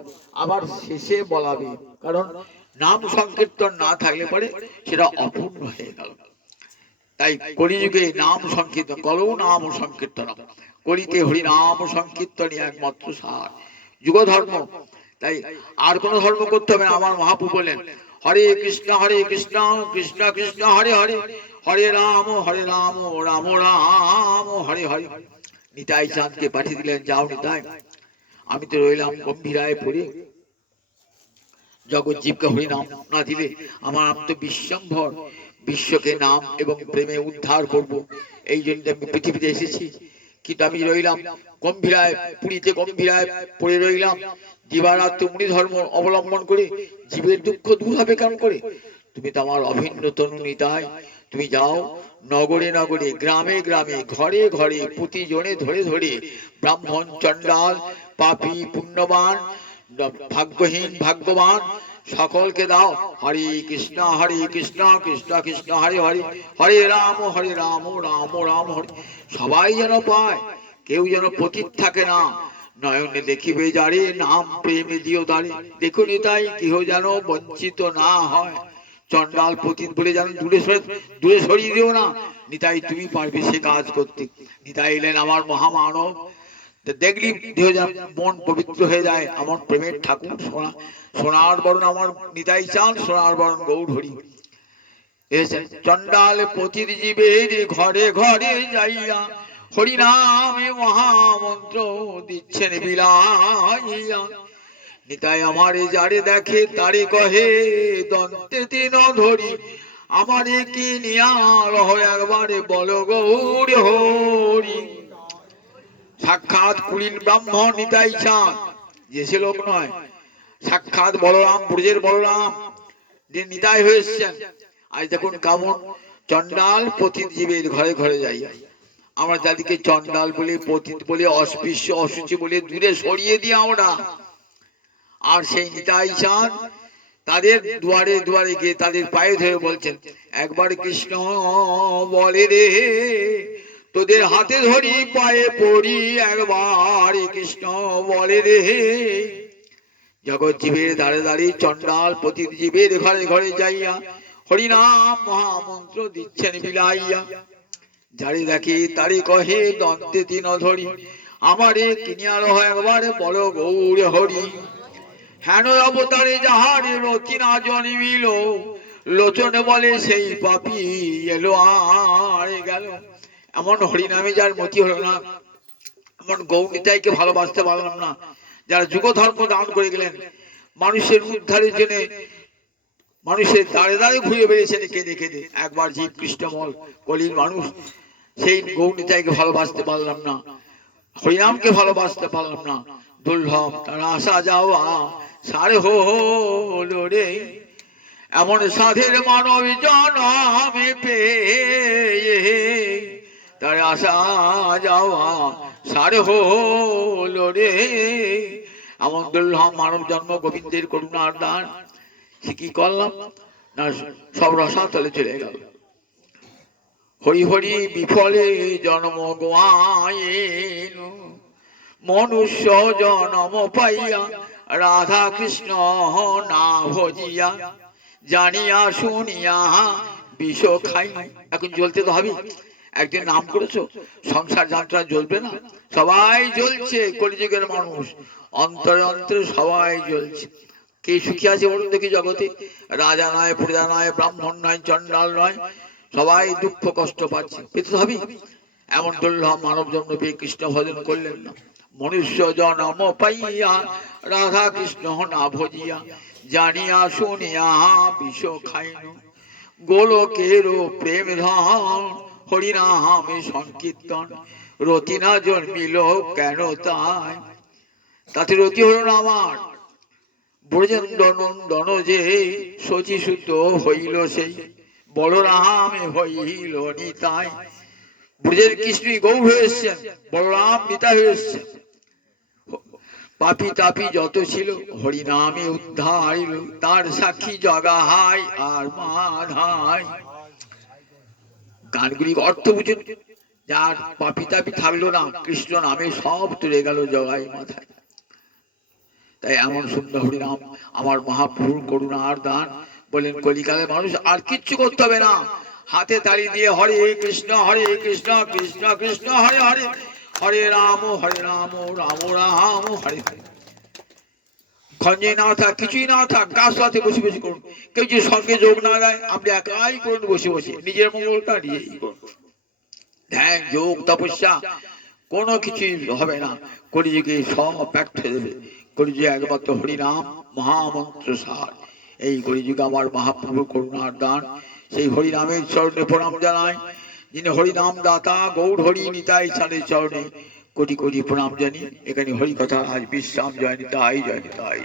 আবার শেষে বলাবে, কারণ নাম সংকীর্তন না থাকলে পরে সেটা অপূর্ণ হয়ে গেল। তাই কলিযুগে নাম সংকীর্তন করো, নাম সংকীর্তন করিতে হরি নাম সংকীর্তনই একমাত্র সার, যুগ ধর্ম। তাই আর কোন ধর্ম করতে হবে না। আমার মহাপ্রভু বলেন, হরে কৃষ্ণ কৃষ্ণ কৃষ্ণ হরে হরে, হরে রাম রাম রাম হরে হরে। নিতাই চাঁদকে পাঠিয়ে দিলেন, যাও নিতাই, আমি তো রইলাম গম্ভীরায় পড়ে, জগৎ জীবকে হরি নাম না দিলে আমার নাম তো বিশ্বম্ভর, বিশ্বকে নাম এবং প্রেমে উদ্ধার করব, এই জন্য আমি পৃথিবীতে এসেছি। কিন্তু আমি রইলাম গম্ভীরায়, পুরীতে গম্ভীরায় পড়ে রইলাম, দিবারাত্র মুনি ধর্ম অবলম্বন করে, জীবের দুঃখ দূর হবে কেমন করে? তুমি তো আমার অভিন্ন তনু নিতাই, তুমি যাও নগরে নগরে, গ্রামে গ্রামে, ঘরে ঘরে, প্রতিজনে ধরে ধরে, ব্রাহ্মণ চণ্ডাল পাপী পুণ্যবান ভাগ্যহীন ভাগ্যবান সকলকে দাও হরে কৃষ্ণ কৃষ্ণ কৃষ্ণ হরে হরে, হরে রাম রাম রাম হরে। সবাই যেন পায়, কেউ যেন পতিত থাকে না। নয়নে দেখিবে যারে, নাম প্রেমে দিও তারে, দেখো নিতাই কেহ যেন বঞ্চিত না হয়। চন্ডাল পতিত বলে যেন দূরে সরিয়ে দিও না। নিতাই তুমি পারবে সে কাজ করতে। নিতাই এলেন আমার মহামানব, দেখলি দেহ যেন মন পবিত্র হয়ে যায়। আমার প্রেমের ঠাকুর সোনার বরণ আমার নিতাই চান, সোনার বরণ গৌর হরি। এসেছেন চন্ডাল পতির জীবের ঘরে ঘরে যাইয়া, হরি নামে মহামন্ত্র দিচ্ছেন বিলাইয়া। নিতাই আমারে যারে দেখে তারে কহে দন্তে তিন ধরি, আমারে কি নিয়া রহ একবারে বল গৌর হরি। সাক্ষাৎ কুলীন ব্রাহ্মণ নিতাই চাঁদ, যে সে লোক নয়, সাক্ষাৎ বলরাম, ব্রজের বলরাম, যে নিতাই হয়েছেন। আজ দেখুন কেমন চন্ডাল পতিত জীবের ঘরে ঘরে যাই। আমরা যাদেরকে চন্ডাল বলে, পতিত বলে, অস্পৃশ্য অসুচি বলে দূরে সরিয়ে দিই আমরা, আর সেই নিতাই চাঁদ তাদের দুয়ারে দুয়ারে গিয়ে তাদের পায়ে ধরে বলছেন, একবার কৃষ্ণ বলে রে, তোদের হাতে ধরি পায়ে পড়ি, একবার কৃষ্ণ বলে রে। জগৎ জীবের দ্বারে দাঁড়িয়ে চন্ডাল পতিত জীবের ঘরে ঘরে যাইয়া, হরিনাম মহামন্ত্র দিচ্ছেন বিলাইয়া। যারে দেখি তারে কহে দন্তে তিন ধরি, আমারে কিনিয়ার একবারে বল গৌর হরি। হেন অবতারে যাহার রতি না জন্মিল, লোচনে বলে সেই পাপি এলো আর গেল। এমন হরিনামে যার মতি হলো না, এমন গৌরীতাইকে ভালোবাসতে পারলাম না, যারা যুগ ধর্ম দান করে গেলেন, মানুষের উদ্ধারের জন্য মানুষের দাঁড়ে দাঁড়ে ঘুরে বেরিয়েছেন কেঁদে কেঁদে। একবার জীব কৃষ্ণমল কলির মানুষ, সেই গৌরীতাইকে ভালোবাসতে পারলাম না, হরিনামকে ভালোবাসতে পারলাম না। দুর্লভ তারা আসা যাওয়া সারে হলো রে, এমন সাধের মানব জনমে পেয়ে, তার আসা যাওয়া সারে হলো রে। এমন দুর্লভ মানব জন্ম গোবিন্দের করুণার দান, সে কি করলাম না, সব রসাতলে চলে গেল। হরি হরি বিফলে জন্ম গোয়াইন, মনুষ্য জন্ম পাইয়া রাধা কৃষ্ণ না ভজিয়া, জানিয়া শুনিয়া বিষ খাই। এখন জ্বলতে তো হবে, একদিন নাম করেছো, সংসার যাত্রা জ্বলবে না? সবাই জ্বলছে, কলিযুগের মানুষ অন্তরে অন্তরে সবাই জ্বলছে। কে সুখী আছে বলুন দেখি জগতে? রাজা নয়, প্রজা নয়, ব্রাহ্মণ নয়, চন্ডাল নয়, সবাই দুঃখ কষ্ট পাচ্ছে, পেতে হবে। এমন দুর্লভ মানব জন্ম পেয়ে কৃষ্ণ ভজন করলেন না। মনুষ্য জন্ম পাইয়া রাধা কৃষ্ণ না ভজিয়া, জানিয়া শুনিয়া বিষ খাইন। গোলকের প্রেম ধন হরিনামে সংকীর্তন, রতি না জন্মিল কেন তাই? তাতে রতি হলো না আমার। ব্রজেন্দ্র নন্দন যে শচী সুত হইল সেই, বলরামে হইল নিতাই। ব্রজের কৃষ্ণই গৌর হয়ে এসছেন, বলরাম নিতাই হয়ে এসছেন। পাপি তাপি যত ছিল হরিনামে উদ্ধার, তার সাক্ষী জগাহাই আর মাধাই। গানগুলি অর্থ বুঝুন, যার পাপি তাপি থাকলো না, কৃষ্ণ নামে সব তুলে গেল জগাই মাথায়। তাই এমন সুন্দর হরিনাম আমার মহাপ্রভুর করুণার দান। বলেন কলিকালের মানুষ আর কিচ্ছু করতে হবে না, হাতে তালি দিয়ে হরে কৃষ্ণ কৃষ্ণ কৃষ্ণ হরে হরে, হরে রাম রাম রাম হরে হরে। খঞ্জে না থাক, কিছুই না থাক, গাছ সাথে বসে বসে করুন। কেউ যদি সঙ্গে যোগ না দেয়, আপনি একাই করুন বসে বসে, নিজের মঙ্গলটা নিজেই করুন। ধ্যান যোগ তপস্যা কোনো কিছুই হবে না, কলিযুগে সব ব্যর্থ হয়ে দেবে। কলিযুগে একমাত্র হরিনাম মহামন্ত্র সার। এই কলিযুগে আমার মহাপ্রভুর করুণার দান, সেই হরিনামের চরণে প্রণাম জানাই। যিনি হরিনাম দাতা গৌর হরি নিতাই সারের চরণে কোটি কোটি প্রণাম জানি। এখানে হরি কথা আজ বিশ্রাম, জয় নিতাই জয় নিতাই জয়।